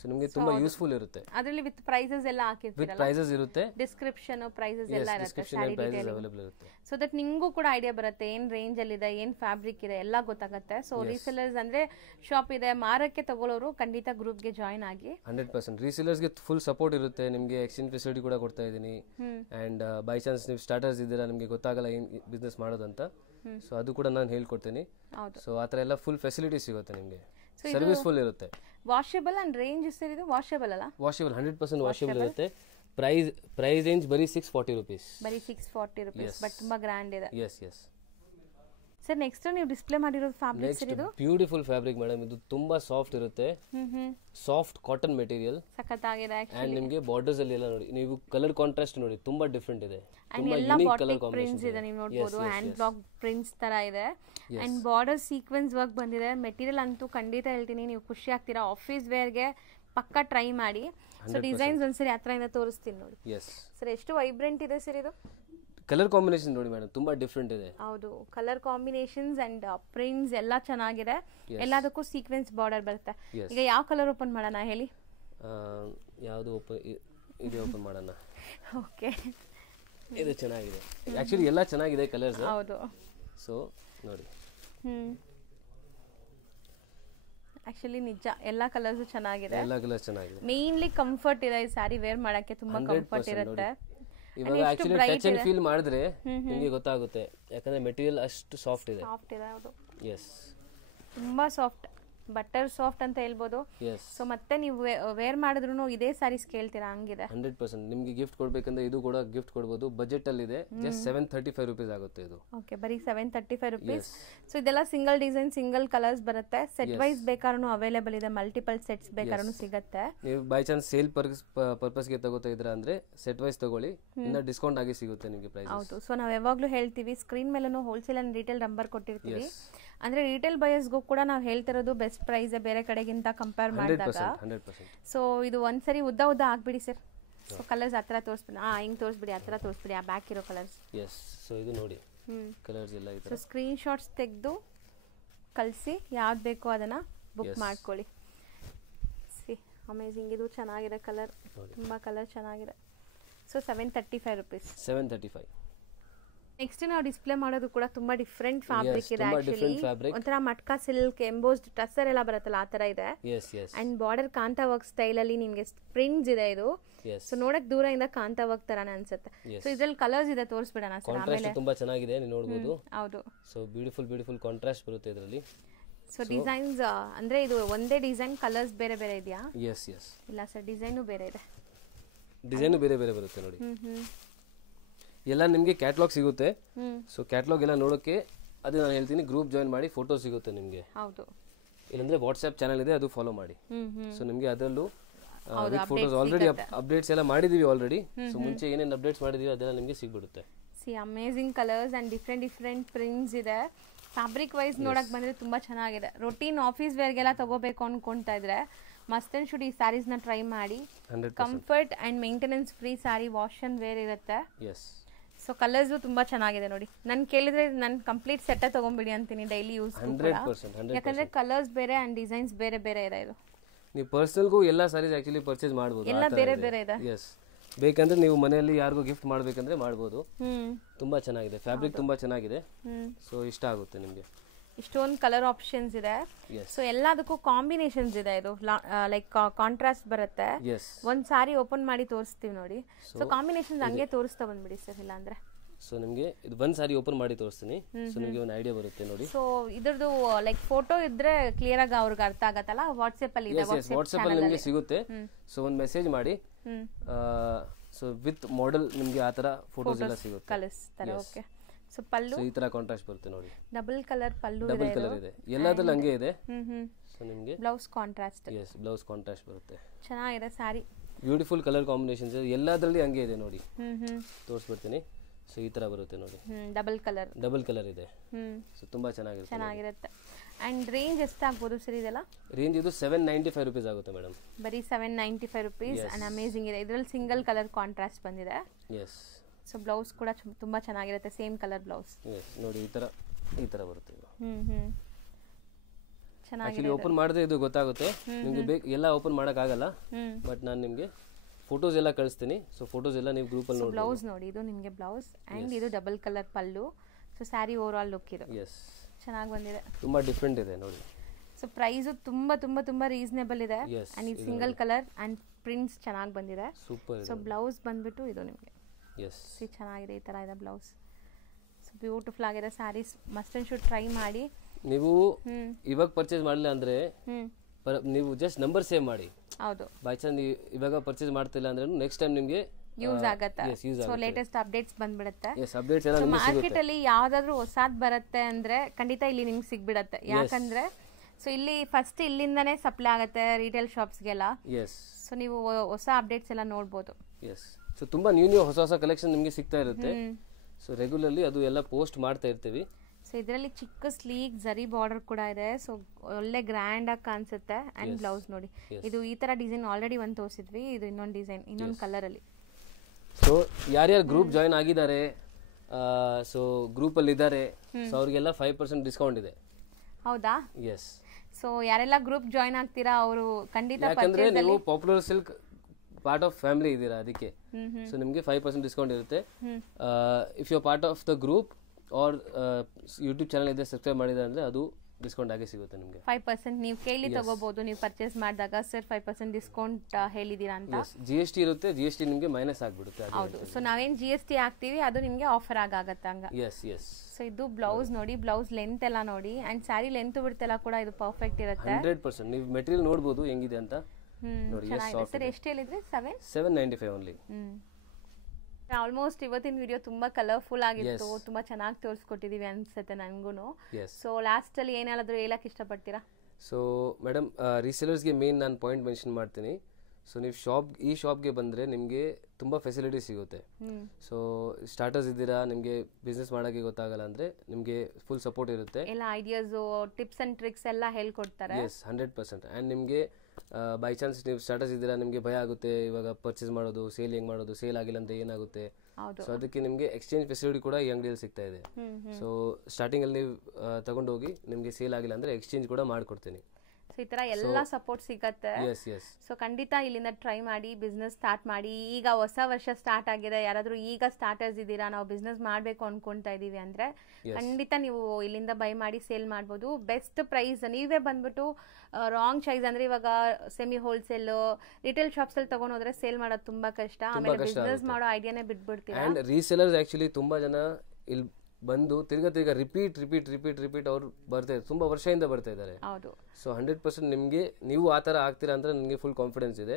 ಸೊ ನಿಮಗೆ ತುಂಬಾ ಯೂಸ್ಫುಲ್ ಇರುತ್ತೆ. ಅದರಲ್ಲಿ ವಿತ್ ಪ್ರೈಸಸ್ ಎಲ್ಲ ಹಾಕಿರ್ತೀರಲ್ಲ, ವಿತ್ ಪ್ರೈಸಸ್ ಇರುತ್ತೆ, ಡಿಸ್ಕ್ರಿಪ್ಷನ್ ಪ್ರೈಸಸ್ ಎಲ್ಲ ಇರುತ್ತೆ, ಡಿಸ್ಕ್ರಿಪ್ಷನ್ ಪ್ರೈಸಸ್ ಅವೈಲೇಬಲ್ ಇರುತ್ತೆ. ಸೊ ದಟ್ ನಿಮಗೂ ಕೂಡ ಐಡಿಯಾ ಬರುತ್ತೆ ಏನ್ ರೇಂಜ್ ಅಲ್ಲಿ ಇದೆ, ಏನ್ ಫ್ಯಾಬ್ರಿಕ್ ಇದೆ ಎಲ್ಲ ಗೊತ್ತಾಗುತ್ತೆ. ಸೊ ರೀಸೆಲರ್ಸ್ ಅಂದ್ರೆ ಶಾಪ್ ಇದೆ ಮಾರಕ್ಕೆ ತಗೊಳ್ಳೋರು ಖಂಡಿತ ಗ್ರೂಪ್ಗೆ ಜಾಯಿನ್ ಆಗಿ. 100% ರೀಸೆಲರ್ಸ್ಗೆ ಫುಲ್ ಸಪೋರ್ಟ್ ಇರುತ್ತೆ. ನಿಮಗೆ ಎಕ್ಸ್ಚೇಂಜ್ ಫೆಸಿಲಿಟಿ ಕೂಡ ಕೊಡ್ತಾ ಇದ್ದೀನಿ. ಅಂಡ್ ಬೈ ಚಾನ್ಸ್ ನೀವು ಸ್ಟಾರ್ಟರ್ಸ್ ಇದ್ದೀರಾ, ನಿಮಗೆ ಗೊತ್ತಾಗಲ್ಲ ಏನು ಬಿಸ್ನೆಸ್ ಮಾಡೋದಂತ, ಸೊ ಅದು ಕೂಡ ನಾನು ಹೇಳ್ಕೊಡ್ತೀನಿ. ಸೊ ಆ ಥರ ಎಲ್ಲ ಫುಲ್ ಫೆಸಿಲಿಟಿ ಸಿಗುತ್ತೆ ನಿಮಗೆ, ಸರ್ವಿಸ್ ಫುಲ್ ಇರುತ್ತೆ. ವಾಷೇಬಲ್ ಅಂಡ್ ರೇಂಜ್ ಸರ್ ಇದು ವಾಷೇಬಲ್ ಅಲ್ಲ? ವಾಷೇಬಲ್ 100% ವಾಷೇಬಲ್ ಇರುತ್ತೆ. ಪ್ರೈಸ್ ರೇಂಜ್ ಬರೀ 640 rupees. ಬರೀ 640 rupees, ಬಟ್ ತುಂಬಾ ಗ್ರ್ಯಾಂಡ್ ಇದೆ. ಎಸ್ ಎಸ್ ಸರ್ ನೆಕ್ಸ್ಟ್ ನೀವು ಡಿಸ್ಪ್ಲೇ ಮಾಡಿರೋದು ಫ್ಯಾಬ್ರಿಕ್ ಸರ್ ಇದು? ಬ್ಯೂಟಿಫುಲ್ ಫ್ಯಾಬ್ರಿಕ್ ಮೇಡಮ್, ಇದು ತುಂಬಾ ಸಾಫ್ಟ್ ಇರುತ್ತೆ, ಸಾಫ್ಟ್ ಕಾಟನ್ ಮೆಟೀರಿಯಲ್, ಸಖತ್ತಾಗಿದೆ. ಅಂಡ್ ನಿಮಗೆ ಬಾರ್ಡರ್ಸ್ ಅಲ್ಲಿ ಎಲ್ಲ ನೋಡಿ, ನೀವು ಕಲರ್ ಕಾಂಟ್ರಾಸ್ಟ್ ನೋಡಿ ತುಂಬಾ ಡಿಫರೆಂಟ್ ಇದೆ, ತುಂಬಾ ಯುನಿಕ್ ಕಲರ್ ಕಾಂಬಿನೇಷನ್ಸ್ ಇದೆ. ನೀವು ನೋಡಬಹುದು ಹ್ಯಾಂಡ್ ಬ್ಲಾಕ್ ಪ್ರಿಂಟ್ಸ್ ತರ ಇದೆ, ಅಂಡ್ ಬಾರ್ಡರ್ ಸೀಕ್ವೆನ್ಸ್ ವರ್ಕ್ ಬಂದಿದೆ. ಮೆಟೀರಿಯಲ್ ಅಂತೂ ಖಂಡಿತ ಹೇಳ್ತೀನಿ ನೀವು ಖುಷಿ ಆಗ್ತೀರಾ, ಆಫೀಸ್ ವೇರ್ ಗೆ ಪಕ್ಕಾ ಟ್ರೈ ಮಾಡಿ. ಸೊ ಡಿಸೈನ್ಸ್ ಒಂದ್ಸರಿ ಹತ್ರದಿಂದ ತೋರಿಸ್ತೀನಿ ನೋಡಿ. ಸರ್ ಎಷ್ಟು ವೈಬ್ರೆಂಟ್ ಇದೆ ಸರ್ ಇದು, ಕಲರ್ ಕಾಂಬಿನೇಷನ್ ನೋಡಿ ಮೇಡಮ್, ತುಂಬಾ ಡಿಫರೆಂಟ್ ಇದೆ. ಹೌದು, ಕಲರ್ ಕಾಂಬಿನೇಷನ್ಸ್ ಅಂಡ್ ಪ್ರಿಂಟ್ಸ್ ಎಲ್ಲ ಚೆನ್ನಾಗಿದೆ. ಎಲ್ಲದಕ್ಕೂ ಸೀಕ್ವೆನ್ಸ್ ಬಾರ್ಡರ್ ಬರುತ್ತೆ. ಈಗ ಯಾವ ಕಲರ್ ಓಪನ್ ಮಾಡೋಣ ಹೇಳಿ? ಯಾವುದು ಇದು ಓಪನ್ ಮಾಡೋಣ? ಓಕೆ, ಇದು ಚೆನ್ನಾಗಿದೆ. ಆಕ್ಚುಲಿ ಎಲ್ಲ ಚೆನ್ನಾಗಿದೆ ಕಲರ್ಸ್. ಹೌದು, ಸೊ ನೋಡಿ. ಆಕ್ಚುಲಿ ನಿಜ ಎಲ್ಲ ಕಲರ್ಸ್ ಚೆನ್ನಾಗಿದೆ, ಎಲ್ಲ ಕಲರ್ಸ್ ಚೆನ್ನಾಗಿದೆ. ಮೇನ್ಲಿ ಕಂಫರ್ಟ್ ಇದೆ, ಈ ಸಾರಿ ವೇರ್ ಮಾಡಕ್ಕೆ ತುಂಬಾ ಕಂಫರ್ಟ್ ಇರುತ್ತೆ. ಇವಾಗ ಆಕ್ಚುಲಿ ಟಚ್ ಅಂಡ್ ಫೀಲ್ ಮಾಡಿದ್ರೆ ನಿಮಗೆ ಗೊತ್ತಾಗುತ್ತೆ, ಯಾಕಂದ್ರೆ ಮೆಟೀರಿಯಲ್ ಅಷ್ಟು ಸಾಫ್ಟ್ ಇದೆ. ಹೌದು, ಎಸ್ ತುಂಬಾ ಸಾಫ್ಟ್, ಬಟರ್ ಸಾಫ್ಟ್ ಅಂತ ಹೇಳ್ಬೋದು. ಸೊ ಮತ್ತೆ ನೀವು ವೇರ್ ಮಾಡಿದ್ರು ಇದೇ ಸಾರೀಸ್ ಕೇಳ್ತೀರಾ, ಹಂಗಿದೆ. 100% ನಿಮಗೆ ಗಿಫ್ಟ್ ಕೊಡ್ಬೇಕಂದ್ರೆ ಇದು ಕೂಡ ಗಿಫ್ಟ್ ಕೊಡಬಹುದು. ಬಜೆಟ್ ಅಲ್ಲಿ ಇದೆ, ಜಸ್ಟ್ 735 rupees ಆಗುತ್ತೆ ಇದು. ಓಕೆ, ಬರೀ 735 rupees. ಸೊ ಇದೆಲ್ಲ ಸಿಂಗಲ್ ಡಿಸೈನ್ ಸಿಂಗಲ್ ಕಲರ್ಸ್ ಬರುತ್ತೆ. ಸೆಟ್ ವೈಸ್ ಬೇಕಾದ್ರೂ ಅವೈಲೇಬಲ್ ಇದೆ, ಮಲ್ಟಿಪಲ್ ಸೆಟ್ಸ್ ಬೇಕಾದ್ರೂ ಸಿಗುತ್ತೆ. ನೀವು ಬೈ ಚಾನ್ಸ್ ಸೇಲ್ ಪರ್ಪಸ್ ಗೆ ತಗೋತಾ ಇದ್ರ ಅಂದ್ರೆ ಸೆಟ್ ವೈಸ್ ತಗೊಳ್ಳಿ, ಇನ್ನ ಡಿಸ್ಕೌಂಟ್ ಆಗಿ ಸಿಗುತ್ತೆ ನಿಮಗೆ ಪ್ರೈಸ್. ಹೌದು, ಸೊ ನಾವು ಯಾವಾಗ್ಲೂ ಹೇಳ್ತೀವಿ ಸ್ಕ್ರೀನ್ ಮೇಲೂ ಹೋಲ್ಸೇಲ್ ಅಂಡ್ ರಿಟೇಲ್ ನಂಬರ್ ಕೊಟ್ಟಿರ್ತೀವಿ. ಅಂದ್ರೆ ರಿಟೇಲ್ ಬಯರ್ಸ್ಗೂ ಕೂಡ ನಾವು ಹೇಳ್ತಿರೋದು ಬೆಸ್ಟ್ ಪ್ರೈಸ್ ಬೇರೆ ಕಡೆಗಿಂತ ಕಂಪೇರ್ ಮಾಡಿದಾಗ. ಸೊ ಇದು ಒಂದ್ಸರಿ ಉದ್ದ ಉದ್ದ ಆಗ್ಬಿಡಿ ಸರ್. ಸೊ ಕಲರ್ಸ್ ಹತ್ರ ತೋರಿಸ್ಬಿಡಿ, ಹಿಂಗ್ ತೋರಿಸ್ಬಿಡಿ, ಹತ್ರ ತೋರಿಸ್ಬಿಡಿ ಆ ಬ್ಯಾಕ್ ಇರೋ ಕಲರ್ಸ್. ಎಸ್, ಸೊ ಇದು ನೋಡಿ ಕಲರ್ಸ್ ಎಲ್ಲ ಇದೆ. ಸೊ ಸ್ಕ್ರೀನ್ ಶಾಟ್ಸ್ ತೆಗೆದು ಕಳಿಸಿ, ಯಾವ್ದು ಬೇಕೋ ಅದನ್ನ ಬುಕ್ ಮಾಡ್ಕೊಳ್ಳಿ. ಸಿ ಅಮೇಜಿಂಗ್, ಇದು ಚೆನ್ನಾಗಿದೆ ಕಲರ್, ತುಂಬಾ ಕಲರ್ ಚೆನ್ನಾಗಿದೆ. So 735 rupees. 735. ನೆಕ್ಸ್ಟ್ ನಾವು ಡಿಸ್ಪ್ಲೇ ಮಾಡೋದು ಕೂಡ ತುಂಬಾ ಡಿಫ್ರೆಂಟ್ ಫ್ಯಾಬ್ರಿಕ್ ಇದೆ. ಆಕ್ಚುಲಿ ಒಂಥರ ಮಟ್ಕಾ ಸಿಲ್ಕ್ ಎಂಬೋಸ್ಡ್ ಟಸರ್ ಎಲ್ಲ ಬರುತ್ತಲ್ಲ ಆ ತರ ಇದೆ. And border Kanta work style ಅಲ್ಲಿ ನಿಮ್ಗೆ ಪ್ರಿಂಟ್ಸ್ ಇದೆ ಇದು. ಸೊ ನೋಡಕ್ ದೂರದಿಂದ ಕಾಂತಾ ವರ್ಕ್ ತರಾನೇ ಅನ್ಸುತ್ತೆ. ಸೊ ಇದ್ರಲ್ಲಿ ಕಲರ್ಸ್ ಇದೆ, ತೋರಿಸ್ಬಿಡೋಣ ಸರ್ ಆಮೇಲೆ. ತುಂಬಾ ಚೆನ್ನಾಗಿದೆ, ನೀವು ನೋಡಬಹುದು. ಹೌದು, ಸೊ ಬ್ಯೂಟಿಫುಲ್ ಕಾಂಟ್ರಾಸ್ಟ್ ಬರುತ್ತೆ ಇದರಲ್ಲಿ. ಸೊ ಡಿಸೈನ್ಸ್ ಅಂದ್ರೆ ಇದು ಒಂದೇ ಡಿಸೈನ್, ಕಲರ್ಸ್ ಬೇರೆ ಬೇರೆ ಇದೆಯಾ? ಎಸ್ ಇಲ್ಲ ಸರ್, ಡಿಸೈನು ಬೇರೆ ಇದೆ. ಡಿಸೈನು ಬೇರೆ ಬೇರೆ ಬರುತ್ತೆ ನೋಡಿ. ಎಲ್ಲ ನಿಮಗೆ ಕ್ಯಾಟ್ಲಾಗ್ ಸಿಗುತ್ತೆ. ಸೊ ಕ್ಯಾಟ್ಲಾಗ್ ಎಲ್ಲ ನೋಡೋಕೆ ಅದು ನಾನು ಹೇಳ್ತೀನಿ, ಗ್ರೂಪ್ ಜಾಯಿನ್ ಮಾಡಿ, ಫೋಟೋ ಸಿಗುತ್ತೆ ನಿಮಗೆ. ಹೌದು, ಇಲ್ಲಾಂದ್ರೆ ವಾಟ್ಸ್ಆ್ಯಪ್ ಚಾನಲ್ ಇದೆ, ಅದು ಫಾಲೋ ಮಾಡಿ. ಸೊ ನಿಮಗೆ ಅದರಲ್ಲೂ ವಿತ್ ಫೋಟೋಸ್ ಆಲ್ರೆಡಿ ಅಪ್ಡೇಟ್ಸ್ ಎಲ್ಲ ಮಾಡಿದೀವಿ ಆಲ್ರೆಡಿ. ಸೊ ಮುಂಚೆ ಏನೇನು ಅಪ್ಡೇಟ್ಸ್ ಮಾಡಿದೀವಿ ಅದೆಲ್ಲ ನಿಮಗೆ ಸಿಗ್ಬಿಡುತ್ತೆ. See amazing colours and different prints ಇದೆ. ಫ್ಯಾಬ್ರಿಕ್ ವೈಸ್ ನೋಡಕ್ ಬಂದ್ರೆ ತುಂಬಾ ಚೆನ್ನಾಗಿದೆ. ರೊಟೀನ್ ಆಫೀಸ್ ವೇರ್ಗೆಲ್ಲ ತಗೋಬೇಕು ಅನ್ಕೊಂತಾ ಇದ್ರೆ ಮಸ್ಟ್ ಅಂಡ್ ಶುಡ್ ಈ ಸ್ಯಾರೀಸ್ ನ ಟ್ರೈ ಮಾಡಿ. Comfort and maintenance free saree, wash and wear ಇರುತ್ತೆ. ಸೊ ಕಲರ್ಸ್ ತುಂಬಾ ಚೆನ್ನಾಗಿದೆ ನೋಡಿ. ನನ್ ಕೇಳಿದ್ರೆ ನನ್ ಕಂಪ್ಲೀಟ್ ಸೆಟ್ ತಗೊಂಡ್ಬಿಡಿ ಅಂತೀನಿ, ಡೈಲಿ ಯೂಸ್. ಯಾಕಂದ್ರೆ ಕಲರ್ಸ್ ಬೇರೆ ಅಂಡ್ ಡಿಸೈನ್ಸ್ ಬೇರೆ ಬೇರೆ ಇದೆ. ಇದು ನೀವು ಪರ್ಸನಲ್ಗೂ ಎಲ್ಲ ಸಾರೀಸ್ ಆಕ್ಚುಲಿ ಪರ್ಚೇಸ್ ಮಾಡಬಹುದು, ಎಲ್ಲ ಬೇರೆ ಬೇರೆ ಇದೆ. ಬೇಕಂದ್ರೆ ನೀವು ಮನೆಯಲ್ಲಿ ಯಾರಿಗೂ ಗಿಫ್ಟ್ ಮಾಡ್ಬೇಕಂದ್ರೆ ಮಾಡಬಹುದು. ತುಂಬಾ ಚೆನ್ನಾಗಿದೆ, ಫ್ಯಾಬ್ರಿಕ್ ತುಂಬಾ ಚೆನ್ನಾಗಿದೆ. ಸೊ ಇಷ್ಟ ಆಗುತ್ತೆ ನಿಮಗೆ. ಇಷ್ಟೊಂದು ಕಲರ್ ಆಪ್ಷನ್ಸ್ ಇದೆ. ಸೊ ಎಲ್ಲದಕ್ಕೂ ಕಾಂಬಿನೇಷನ್ಸ್ ಇದೆ. ಇದು ಲೈಕ್ ಕಾಂಟ್ರಾಸ್ಟ್ ಬರುತ್ತೆ. ಒಂದ್ ಸಾರಿ ಓಪನ್ ಮಾಡಿ ತೋರಿಸ್ತೀವಿ ನೋಡಿ. ಸೊ ಕಾಂಬಿನೇಷನ್ ಹಂಗೆ ತೋರಿಸ್ತಾ ಬಂದ್ಬಿಡಿ ಸರ್, ಇಲ್ಲ ಅಂದ್ರೆ. ಸೊ ನಿಮಗೆ ಇದು ಒಂದ್ ಸಾರಿ ಓಪನ್ ಮಾಡಿ ತೋರಿಸ್ತೀನಿ, ಸೊ ನಿಮಗೆ ಒಂದು ಐಡಿಯಾ ಬರುತ್ತೆ ನೋಡಿ. ಸೊ ಇದ್ರದ್ದು ಲೈಕ್ ಫೋಟೋ ಇದ್ರೆ ಕ್ಲಿಯರ್ ಆಗಿ ಅವ್ರಿಗೆ ಅರ್ಥ ಆಗತ್ತಲ್ಲ. ವಾಟ್ಸ್ಆಪ್ ಅಲ್ಲಿ ಇದೆ, ವಾಟ್ಸ್ಆಪ್ ಅಲ್ಲಿ ನಿಮಗೆ ಸಿಗುತ್ತೆ. ಸೊ ಒಂದು ಮೆಸೇಜ್ ಮಾಡಿ, ಸೊ ವಿತ್ ಮಾಡೆಲ್ ನಿಮಗೆ ಆ ತರ ಫೋಟೋಸ್ ಎಲ್ಲ ಸಿಗುತ್ತೆ, ಕಳಿಸ್ತಾರೆ. ಓಕೆ, ಸೊ ಪಲ್ಲು ಈ ತರ ಕಾಂಟ್ರಾಸ್ಟ್ ಬರುತ್ತೆ ನೋಡಿ. ಡಬಲ್ ಕಲರ್ ಪಲ್ಲು, ಡಬಲ್ ಕಲರ್ ಇದೆ, ಎಲ್ಲದರಲ್ಲಿ ಹಂಗೆ ಇದೆ. ಸೊ ನಿಮಗೆ ಬ್ಲೌಸ್ ಕಾಂಟ್ರಾಸ್ಟ್, ಬ್ಲೌಸ್ ಕಾಂಟ್ರಾಸ್ಟ್ ಬರುತ್ತೆ. ಚೆನ್ನಾಗಿದೆ ಸಾರಿ, ಬ್ಯೂಟಿಫುಲ್ ಕಲರ್ ಕಾಂಬಿನೇಷನ್ಸ್ ಎಲ್ಲದರಲ್ಲಿ ಹಂಗೆ ಇದೆ ನೋಡಿ. ತೋರಿಸ್ಬಿಡ್ತೀನಿ. ಸೊ ಈ ತರ ಬರುತ್ತೆ ನೋಡಿ, ಡಬಲ್ ಕಲರ್ ಇದೆ. ಸೊ ತುಂಬಾ ಚೆನ್ನಾಗಿರುತ್ತೆ. ಅಂಡ್ ರೇಂಜ್ ಎಷ್ಟಾಗ್ಬೋದು ಸರ್ ಇದೆಲ್ಲ? ರೇಂಜ್ ಇದು 795 rupees ಆಗುತ್ತೆ ಮೇಡಮ್. ಬರೀ 795 rupees. ಅಂಡ್ ಅಮೇಜಿಂಗ್ ಇದೆ. ಇದರಲ್ಲಿ ಸಿಂಗಲ್ ಕಲರ್ ಕಾಂಟ್ರಾಸ್ಟ್ ಬಂದಿದೆ. ಸೊ ಬ್ಲೌಸ್ ಕೂಡ ತುಂಬಾ ಚೆನ್ನಾಗಿರುತ್ತೆ, ಸೇಮ್ ಕಲರ್ ಬ್ಲೌಸ್. ನೋಡಿ ಈ ತರ ಬರುತ್ತೆ. ಆ್ಯಕ್ಚುಲಿ ಓಪನ್ ಮಾಡಿದ್ರೆ ಇದು ಗೊತ್ತಾಗುತ್ತೆ ನಿಮಗೆ ಎಲ್ಲ ಓಪನ್ ಮಾಡೋಕ್ಕಾಗಲ್ಲ, ಬಟ್ ನಾನು ನಿಮಗೆ ಫೋಟೋಸ್ ಎಲ್ಲ ಕಳಿಸ್ತೀನಿ. ಸೊ ಫೋಟೋಸ್ ಎಲ್ಲ ನೀವು ಗ್ರೂಪಲ್ಲಿ ನೋಡಿ. ಬ್ಲೌಸ್ ನೋಡಿ, ಇದು ನಿಮಗೆ ಬ್ಲೌಸ್ ಆ್ಯಂಡ್ ಇದು double colour pallu. So sari over all look ಇದು ಚೆನ್ನಾಗಿ ಬಂದಿದೆ, ತುಂಬ ಡಿಫ್ರೆಂಟ್ ಇದೆ ನೋಡಿ. ಸೊ ಪ್ರೈಸು ತುಂಬ ತುಂಬ ತುಂಬ ರೀಸನೇಬಲ್ ಇದೆ ಆ್ಯಂಡ್ ಇದು ಸಿಂಗಲ್ ಕಲರ್ ಆ್ಯಂಡ್ ಪ್ರಿಂಟ್ಸ್ ಚೆನ್ನಾಗಿ ಬಂದಿದೆ. ಸೂಪರ್. ಸೊ ಬ್ಲೌಸ್ ಬಂದ್ಬಿಟ್ಟು ಇದು ನಿಮಗೆ ಚೆನ್ನಾಗಿದೆ, ಈ ಥರ ಇದೆ ಬ್ಲೌಸ್. ಸೊ ಬ್ಯೂಟಿಫುಲ್ ಆಗಿದೆ sarees, must and should try ಮಾಡಿ. ನೀವು ಇವಾಗ ಪರ್ಚೇಸ್ ಮಾಡಲಿಲ್ಲ ಅಂದರೆ ನೀವು ಜಸ್ಟ್ ನಂಬರ್ ಸೇವ್ ಮಾಡಿ. ಹೌದು, ಬೈ ಚಾನ್ಸ್ ನೀವು ಇವಾಗ ಪರ್ಚೇಸ್ ಮಾಡ್ತಿಲ್ಲ ಅಂದ್ರೆ ನೆಕ್ಸ್ಟ್ ಟೈಮ್ ನಿಮಗೆ ಯೂಸ್ ಆಗುತ್ತೆ. ಸೊ ಲೇಟೆಸ್ಟ್ ಅಪ್ಡೇಟ್ಸ್ ಬಂದ್ಬಿಡುತ್ತೆ. ಅಪ್ಡೇಟ್ಸ್ ಎಲ್ಲ ನಿಮಗೆ ಸಿಗುತ್ತೆ. ಮಾರ್ಕೆಟ್ ಅಲ್ಲಿ ಯಾವ್ದಾದ್ರು ಹೊಸಾದ್ ಬರುತ್ತೆ ಅಂದ್ರೆ ಖಂಡಿತ ಇಲ್ಲಿ ನಿಮ್ಗೆ ಸಿಗ್ಬಿಡತ್ತೆ. ಯಾಕಂದ್ರೆ ಸೊ ಇಲ್ಲಿ ಫಸ್ಟ್ ಇಲ್ಲಿಂದಾನೇ ಸಪ್ಲೈ ಆಗುತ್ತೆ ರಿಟೇಲ್ ಶಾಪ್ಸ್ಗೆಲ್ಲ. ಸೊ ನೀವು ಹೊಸ ಅಪ್ಡೇಟ್ಸ್ ಎಲ್ಲ ನೋಡ್ಬೋದು. ಸೊ ತುಂಬಾ ನ್ಯೂ ಹೊಸ ಕಲೆಕ್ಷನ್ ನಿಮಗೆ ಸಿಗ್ತಾ ಇರುತ್ತೆ. ಸೊ ರೆಗ್ಯುಲರ್ಲಿ ಅದು ಎಲ್ಲ ಪೋಸ್ಟ್ ಮಾಡ್ತಾ ಇರ್ತೀವಿ. ಸೊ ಇದರಲ್ಲಿ ಚಿಕ್ಕ ಸ್ಲೀಕ್ ಜರಿ ಬಾರ್ಡರ್ ಕೂಡ ಇದೆ. ಸೊ ಒಳ್ಳೆ ಗ್ರ್ಯಾಂಡ್ ಆಗಿ ಕಾಣಿಸುತ್ತೆ. ಅಂಡ್ ಬ್ಲೌಸ್ ನೋಡಿ, ಇದು ಈ ತರ ಡಿಸೈನ್ ಆಲ್ರೆಡಿ ಒಂದು ತೋರಿಸಿದ್ವಿ. ಇದು ಇನ್ನೊಂದು ಡಿಸೈನ್, ಇನ್ನೊಂದು ಕಲರ್ ಅಲ್ಲಿ. ಸೊ ಯಾರ್ಯಾರು ಗ್ರೂಪ್ ಜಾಯಿನ್ ಆಗಿದ್ದಾರೆ, ಸೊ ಗ್ರೂಪ್ ಅಲ್ಲಿ ಇದ್ದಾರೆ, ಸೊ ಅವರಿಗೆಲ್ಲ 5% ಡಿಸ್ಕೌಂಟ್ ಇದೆ. ಹೌದಾ? ಸೊ ಯಾರೆಲ್ಲ ಗ್ರೂಪ್ ಜಾಯಿನ್ ಆಗ್ತೀರಾ ಅವರು ಖಂಡಿತ, ಯಾಕಂದ್ರೆ ನೀವು popular silk part of family ಇದ್ದೀರಾ, ಅದಕ್ಕೆ ಸೊ ನಿಮಗೆ 5% ಡಿಸ್ಕೌಂಟ್ ಇರುತ್ತೆ. If you are part of the group or YouTube channel ಇದೆ ಸಬ್ಸ್ಕ್ರೈಬ್ ಮಾಡಿದ್ರೆ ಅಂದ್ರೆ ಅದು ಡಿಸ್ಕೌಂಟ್ ಆಗಿ ಸಿಗುತ್ತೆ ನಿಮಗೆ. 5% ನೀವು ಕೇಳಿ ತಗೋಬಹುದು. ನೀವು ಪರ್ಚೇಸ್ ಮಾಡಿದಾಗ ಸರ್ 5% ಡಿಸ್ಕೌಂಟ್ ಹೇಳಿದೀರಾ ಅಂತ. GST ಇರುತ್ತೆ, GST ನಿಮಗೆ ಮೈನಸ್ ಆಗ್ಬಿಡುತ್ತೆ. ಹೌದು, ಸೊ ನಾವೇನ್ GST ಹಾಕ್ತಿವಿ ಅದು ನಿಮಗೆ ಆಫರ್ ಆಗುತ್ತೆ ಹಂಗ. ಸೊ ಇದು ಬ್ಲೌಸ್ ನೋಡಿ, ಬ್ಲೌಸ್ ಲೆಂತ್ ಎಲ್ಲ ನೋಡಿ ಅಂಡ್ ಸ್ಯಾರಿ ಲೆಂತ್ ಬಿಡ್ತೆಲ್ಲ ಕೂಡ ಇದು ಪರ್ಫೆಕ್ಟ್ ಇರುತ್ತೆ. 100% ನೀವು ಮೆಟೀರಿಯಲ್ ನೋಡಬಹುದು ಹೆಂಗಿದೆ ಅಂತ ನೋಡಿ. ಸರ್ ಎಷ್ಟು ಹೇಳಿದ್ರಿ? 795 ಓನ್ಲಿ. ಆಲ್ಮೋಸ್ಟ್ ಇವತ್ತಿನ ವಿಡಿಯೋ ತುಂಬಾ ಕಲರ್ಫುಲ್ ಆಗಿತ್ತು, ತುಂಬಾ ಚೆನ್ನಾಗಿ ತೋರಿಸ್ಕೊಟ್ಟಿದೀವಿ ಅನ್ಸುತ್ತೆ ನನ್ಗೂನು. ಸೊ ಲಾಸ್ಟ್ ಅಲ್ಲಿ ಏನಾದ್ರು ಹೇಳಕ್ ಇಷ್ಟಪಡ್ತೀರಾ? ಸೊ ಮೇಡಮ್, ರೀಸೇಲರ್ಸ್ಗೆ ಮೇನ್ ನಾನು ಪಾಯಿಂಟ್ ಮೆನ್ಷನ್ ಮಾಡ್ತೀನಿ. ಸೊ ನೀವು ಈ ಶಾಪ್ಗೆ ಬಂದರೆ ನಿಮಗೆ ತುಂಬ ಫೆಸಿಲಿಟಿ ಸಿಗುತ್ತೆ. ಸೊ ಸ್ಟಾರ್ಟರ್ಸ್ ಇದ್ದೀರಾ, ನಿಮಗೆ ಬಿಸ್ನೆಸ್ ಮಾಡೋಕ್ಕೆ ಗೊತ್ತಾಗಲ್ಲ ಅಂದರೆ ನಿಮಗೆ ಫುಲ್ ಸಪೋರ್ಟ್ ಇರುತ್ತೆ. ಎಲ್ಲ ಐಡಿಯಾಸ್, ಟಿಪ್ಸ್ ಅಂಡ್ ಟ್ರಿಕ್ಸ್ ಎಲ್ಲ ಹೇಳ್ಕೊಡ್ತಾರೆ. 100%. ಆ್ಯಂಡ್ ನಿಮಗೆ ಬೈ ಚಾನ್ಸ್ ನೀವು ಸ್ಟಾರ್ಟರ್ಸ್ ಇದ್ದೀರಾ, ನಿಮಗೆ ಭಯ ಆಗುತ್ತೆ ಇವಾಗ ಪರ್ಚೇಸ್ ಮಾಡೋದು, ಸೇಲ್ ಹೆಂಗೆ ಮಾಡೋದು, ಸೇಲ್ ಆಗಿಲ್ಲ ಅಂತ ಏನಾಗುತ್ತೆ. ಸೊ ಅದಕ್ಕೆ ನಿಮಗೆ ಎಕ್ಸ್ಚೇಂಜ್ ಫೆಸಿಲಿಟಿ ಕೂಡ ಈ ಅಂಗಡಿಯಲ್ಲಿ ಸಿಗ್ತಾ ಇದೆ. ಸೊ ಸ್ಟಾರ್ಟಿಂಗಲ್ಲಿ ನೀವು ತಗೊಂಡೋಗಿ ನಿಮಗೆ ಸೇಲ್ ಆಗಿಲ್ಲ ಅಂದರೆ ಎಕ್ಸ್ಚೇಂಜ್ ಕೂಡ ಮಾಡಿಕೊಡ್ತೀನಿ. ಸೊ ಈ ತರ ಎಲ್ಲ ಸಪೋರ್ಟ್ ಸಿಗತ್ತೆ. ಸೊ ಖಂಡಿತ ಇಲ್ಲಿಂದ ಟ್ರೈ ಮಾಡಿ, ಬಿಸ್ನೆಸ್ ಸ್ಟಾರ್ಟ್ ಮಾಡಿ. ಈಗ ಹೊಸ ವರ್ಷ ಸ್ಟಾರ್ಟ್ ಆಗಿದೆ, ಯಾರಾದ್ರೂ ಈಗ ಸ್ಟಾರ್ಟರ್ಸ್ ಇದ್ದೀರಾ, ನಾವು ಬಿಸ್ನೆಸ್ ಮಾಡಬೇಕು ಅನ್ಕೊಂತಾ ಇದೀವಿ ಅಂದ್ರೆ ಖಂಡಿತ ನೀವು ಇಲ್ಲಿಂದ ಬೈ ಮಾಡಿ ಸೇಲ್ ಮಾಡ್ಬೋದು. Best price. ನೀವೇ ಬಂದ್ಬಿಟ್ಟು ರಾಂಗ್ ಚೈಸ್ ಅಂದ್ರೆ ಇವಾಗ ಸೆಮಿ ಹೋಲ್ಸೇಲ್ ರಿಟೇಲ್ ಶಾಪ್ಸ್ ಅಲ್ಲಿ ತಗೊಂಡೋದ್ರೆ ಸೇಲ್ ಮಾಡೋದು ತುಂಬಾ ಕಷ್ಟ. ಆಮೇಲೆ ಬಿಸ್ನೆಸ್ ಮಾಡೋ ಐಡಿಯಾನೇ ಬಿಟ್ಬಿಡ್ತೀರಾ. ಅಂಡ್ ರೀಸೇಲರ್ಸ್ ಆಕ್ಚುಲಿ ತುಂಬಾ ಜನ ಇಲ್ಲಿ ಬಂದು ತಿರ್ಗಾ ರಿಪೀಟ್ ಅವ್ರು ಬರ್ತಾ ಇದ್ದಾರೆ, ತುಂಬಾ ವರ್ಷದಿಂದ ಬರ್ತಾ ಇದ್ದಾರೆ. ಸೊ 100% ನಿಮಗೆ ನೀವು ಆ ತರ ಆಗ್ತೀರಾ ಅಂದ್ರೆ ನನಗೆ ಫುಲ್ ಕಾನ್ಫಿಡೆನ್ಸ್ ಇದೆ.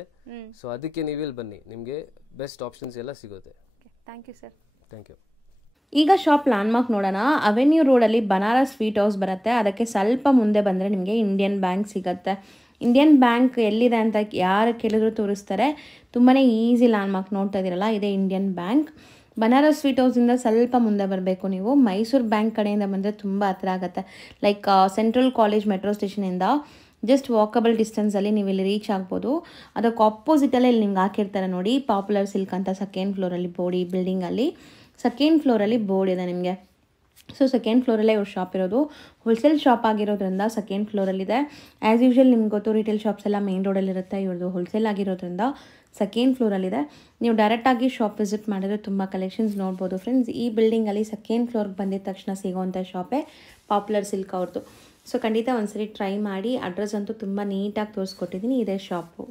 ಸೊ ಅದಕ್ಕೆ ನೀವು ಇಲ್ಲಿ ಬನ್ನಿ, ನಿಮಗೆ ಬೆಸ್ಟ್ ಆಪ್ಷನ್ಸ್ ಎಲ್ಲ ಸಿಗುತ್ತೆ. Thank you sir. Thank you. ಈಗ ಶಾಪ್ ಲ್ಯಾಂಡ್ಮಾರ್ಕ್ ನೋಡೋಣ. ಅವೆನ್ಯೂ ರೋಡಲ್ಲಿ ಬನಾರಸ್ ಸ್ವೀಟ್ ಹೌಸ್ ಬರುತ್ತೆ, ಅದಕ್ಕೆ ಸ್ವಲ್ಪ ಮುಂದೆ ಬಂದರೆ ನಿಮಗೆ ಇಂಡಿಯನ್ ಬ್ಯಾಂಕ್ ಸಿಗುತ್ತೆ. ಇಂಡಿಯನ್ ಬ್ಯಾಂಕ್ ಎಲ್ಲಿದೆ ಅಂತ ಯಾರು ಕೇಳಿದ್ರು ತೋರಿಸ್ತಾರೆ. ತುಂಬಾ ಈಸಿ ಲ್ಯಾಂಡ್ಮಾರ್ಕ್ ನೋಡ್ತಾ ಇದ್ದೀರಲ್ಲ, ಇದೇ ಇಂಡಿಯನ್ ಬ್ಯಾಂಕ್. ಬನಾರಸ್ ಸ್ವೀಟ್ ಹೌಸಿಂದ ಸ್ವಲ್ಪ ಮುಂದೆ ಬರಬೇಕು ನೀವು. ಮೈಸೂರು ಬ್ಯಾಂಕ್ ಕಡೆಯಿಂದ ಬಂದರೆ ತುಂಬ ಹತ್ರ ಆಗುತ್ತೆ. ಲೈಕ್ ಸೆಂಟ್ರಲ್ ಕಾಲೇಜ್ ಮೆಟ್ರೋ ಸ್ಟೇಷನಿಂದ ಜಸ್ಟ್ ವಾಕಬಲ್ ಡಿಸ್ಟೆನ್ಸಲ್ಲಿ ನೀವು ಇಲ್ಲಿ ರೀಚ್ ಆಗ್ಬೋದು. ಅದಕ್ಕೆ ಆಪೋಸಿಟಲ್ಲೇ ಇಲ್ಲಿ ನಿಮ್ಗೆ ಹಾಕಿರ್ತಾರೆ ನೋಡಿ, ಪಾಪ್ಯುಲರ್ ಸಿಲ್ಕ್ ಅಂತ. ಸೆಕೆಂಡ್ ಫ್ಲೋರಲ್ಲಿ ಬೋರ್ಡ್, ಈ ಬಿಲ್ಡಿಂಗಲ್ಲಿ ಸೆಕೆಂಡ್ ಫ್ಲೋರಲ್ಲಿ ಬೋರ್ಡ್ ಇದೆ ನಿಮಗೆ. ಸೊ ಸೆಕೆಂಡ್ ಫ್ಲೋರಲ್ಲೇ ಇವ್ರ ಶಾಪ್ ಇರೋದು. ಹೋಲ್ಸೇಲ್ ಶಾಪ್ ಆಗಿರೋದ್ರಿಂದ ಸೆಕೆಂಡ್ ಫ್ಲೋರಲ್ಲಿದೆ. ಆ್ಯಸ್ ಯೂಶ್ವಲ್ ನಿಮ್ಗೆ ಗೊತ್ತು ರಿಟೇಲ್ ಶಾಪ್ಸ್ ಎಲ್ಲ ಮೇನ್ ರೋಡಲ್ಲಿರುತ್ತೆ, ಇವ್ರದ್ದು ಹೋಲ್ಸೇಲ್ ಆಗಿರೋದ್ರಿಂದ ಸೆಕೆಂಡ್ ಫ್ಲೋರಲ್ಲಿದೆ. ನೀವು ಡೈರೆಕ್ಟಾಗಿ ಶಾಪ್ ವಿಸಿಟ್ ಮಾಡಿದ್ರೆ ತುಂಬ ಕಲೆಕ್ಷನ್ಸ್ ನೋಡ್ಬೋದು ಫ್ರೆಂಡ್ಸ್. ಈ ಬಿಲ್ಡಿಂಗಲ್ಲಿ ಸೆಕೆಂಡ್ ಫ್ಲೋರ್ಗೆ ಬಂದಿದ ತಕ್ಷಣ ಸಿಗೋವಂಥ ಶಾಪೇ ಪಾಪ್ಯುಲರ್ ಸಿಲ್ಕ್ ಅವ್ರದ್ದು. ಸೊ ಖಂಡಿತ ಒಂದ್ಸರಿ ಟ್ರೈ ಮಾಡಿ. ಅಡ್ರೆಸ್ ಅಂತೂ ತುಂಬ ನೀಟಾಗಿ ತೋರಿಸ್ಕೊಟ್ಟಿದ್ದೀನಿ, ಇದೇ ಶಾಪು.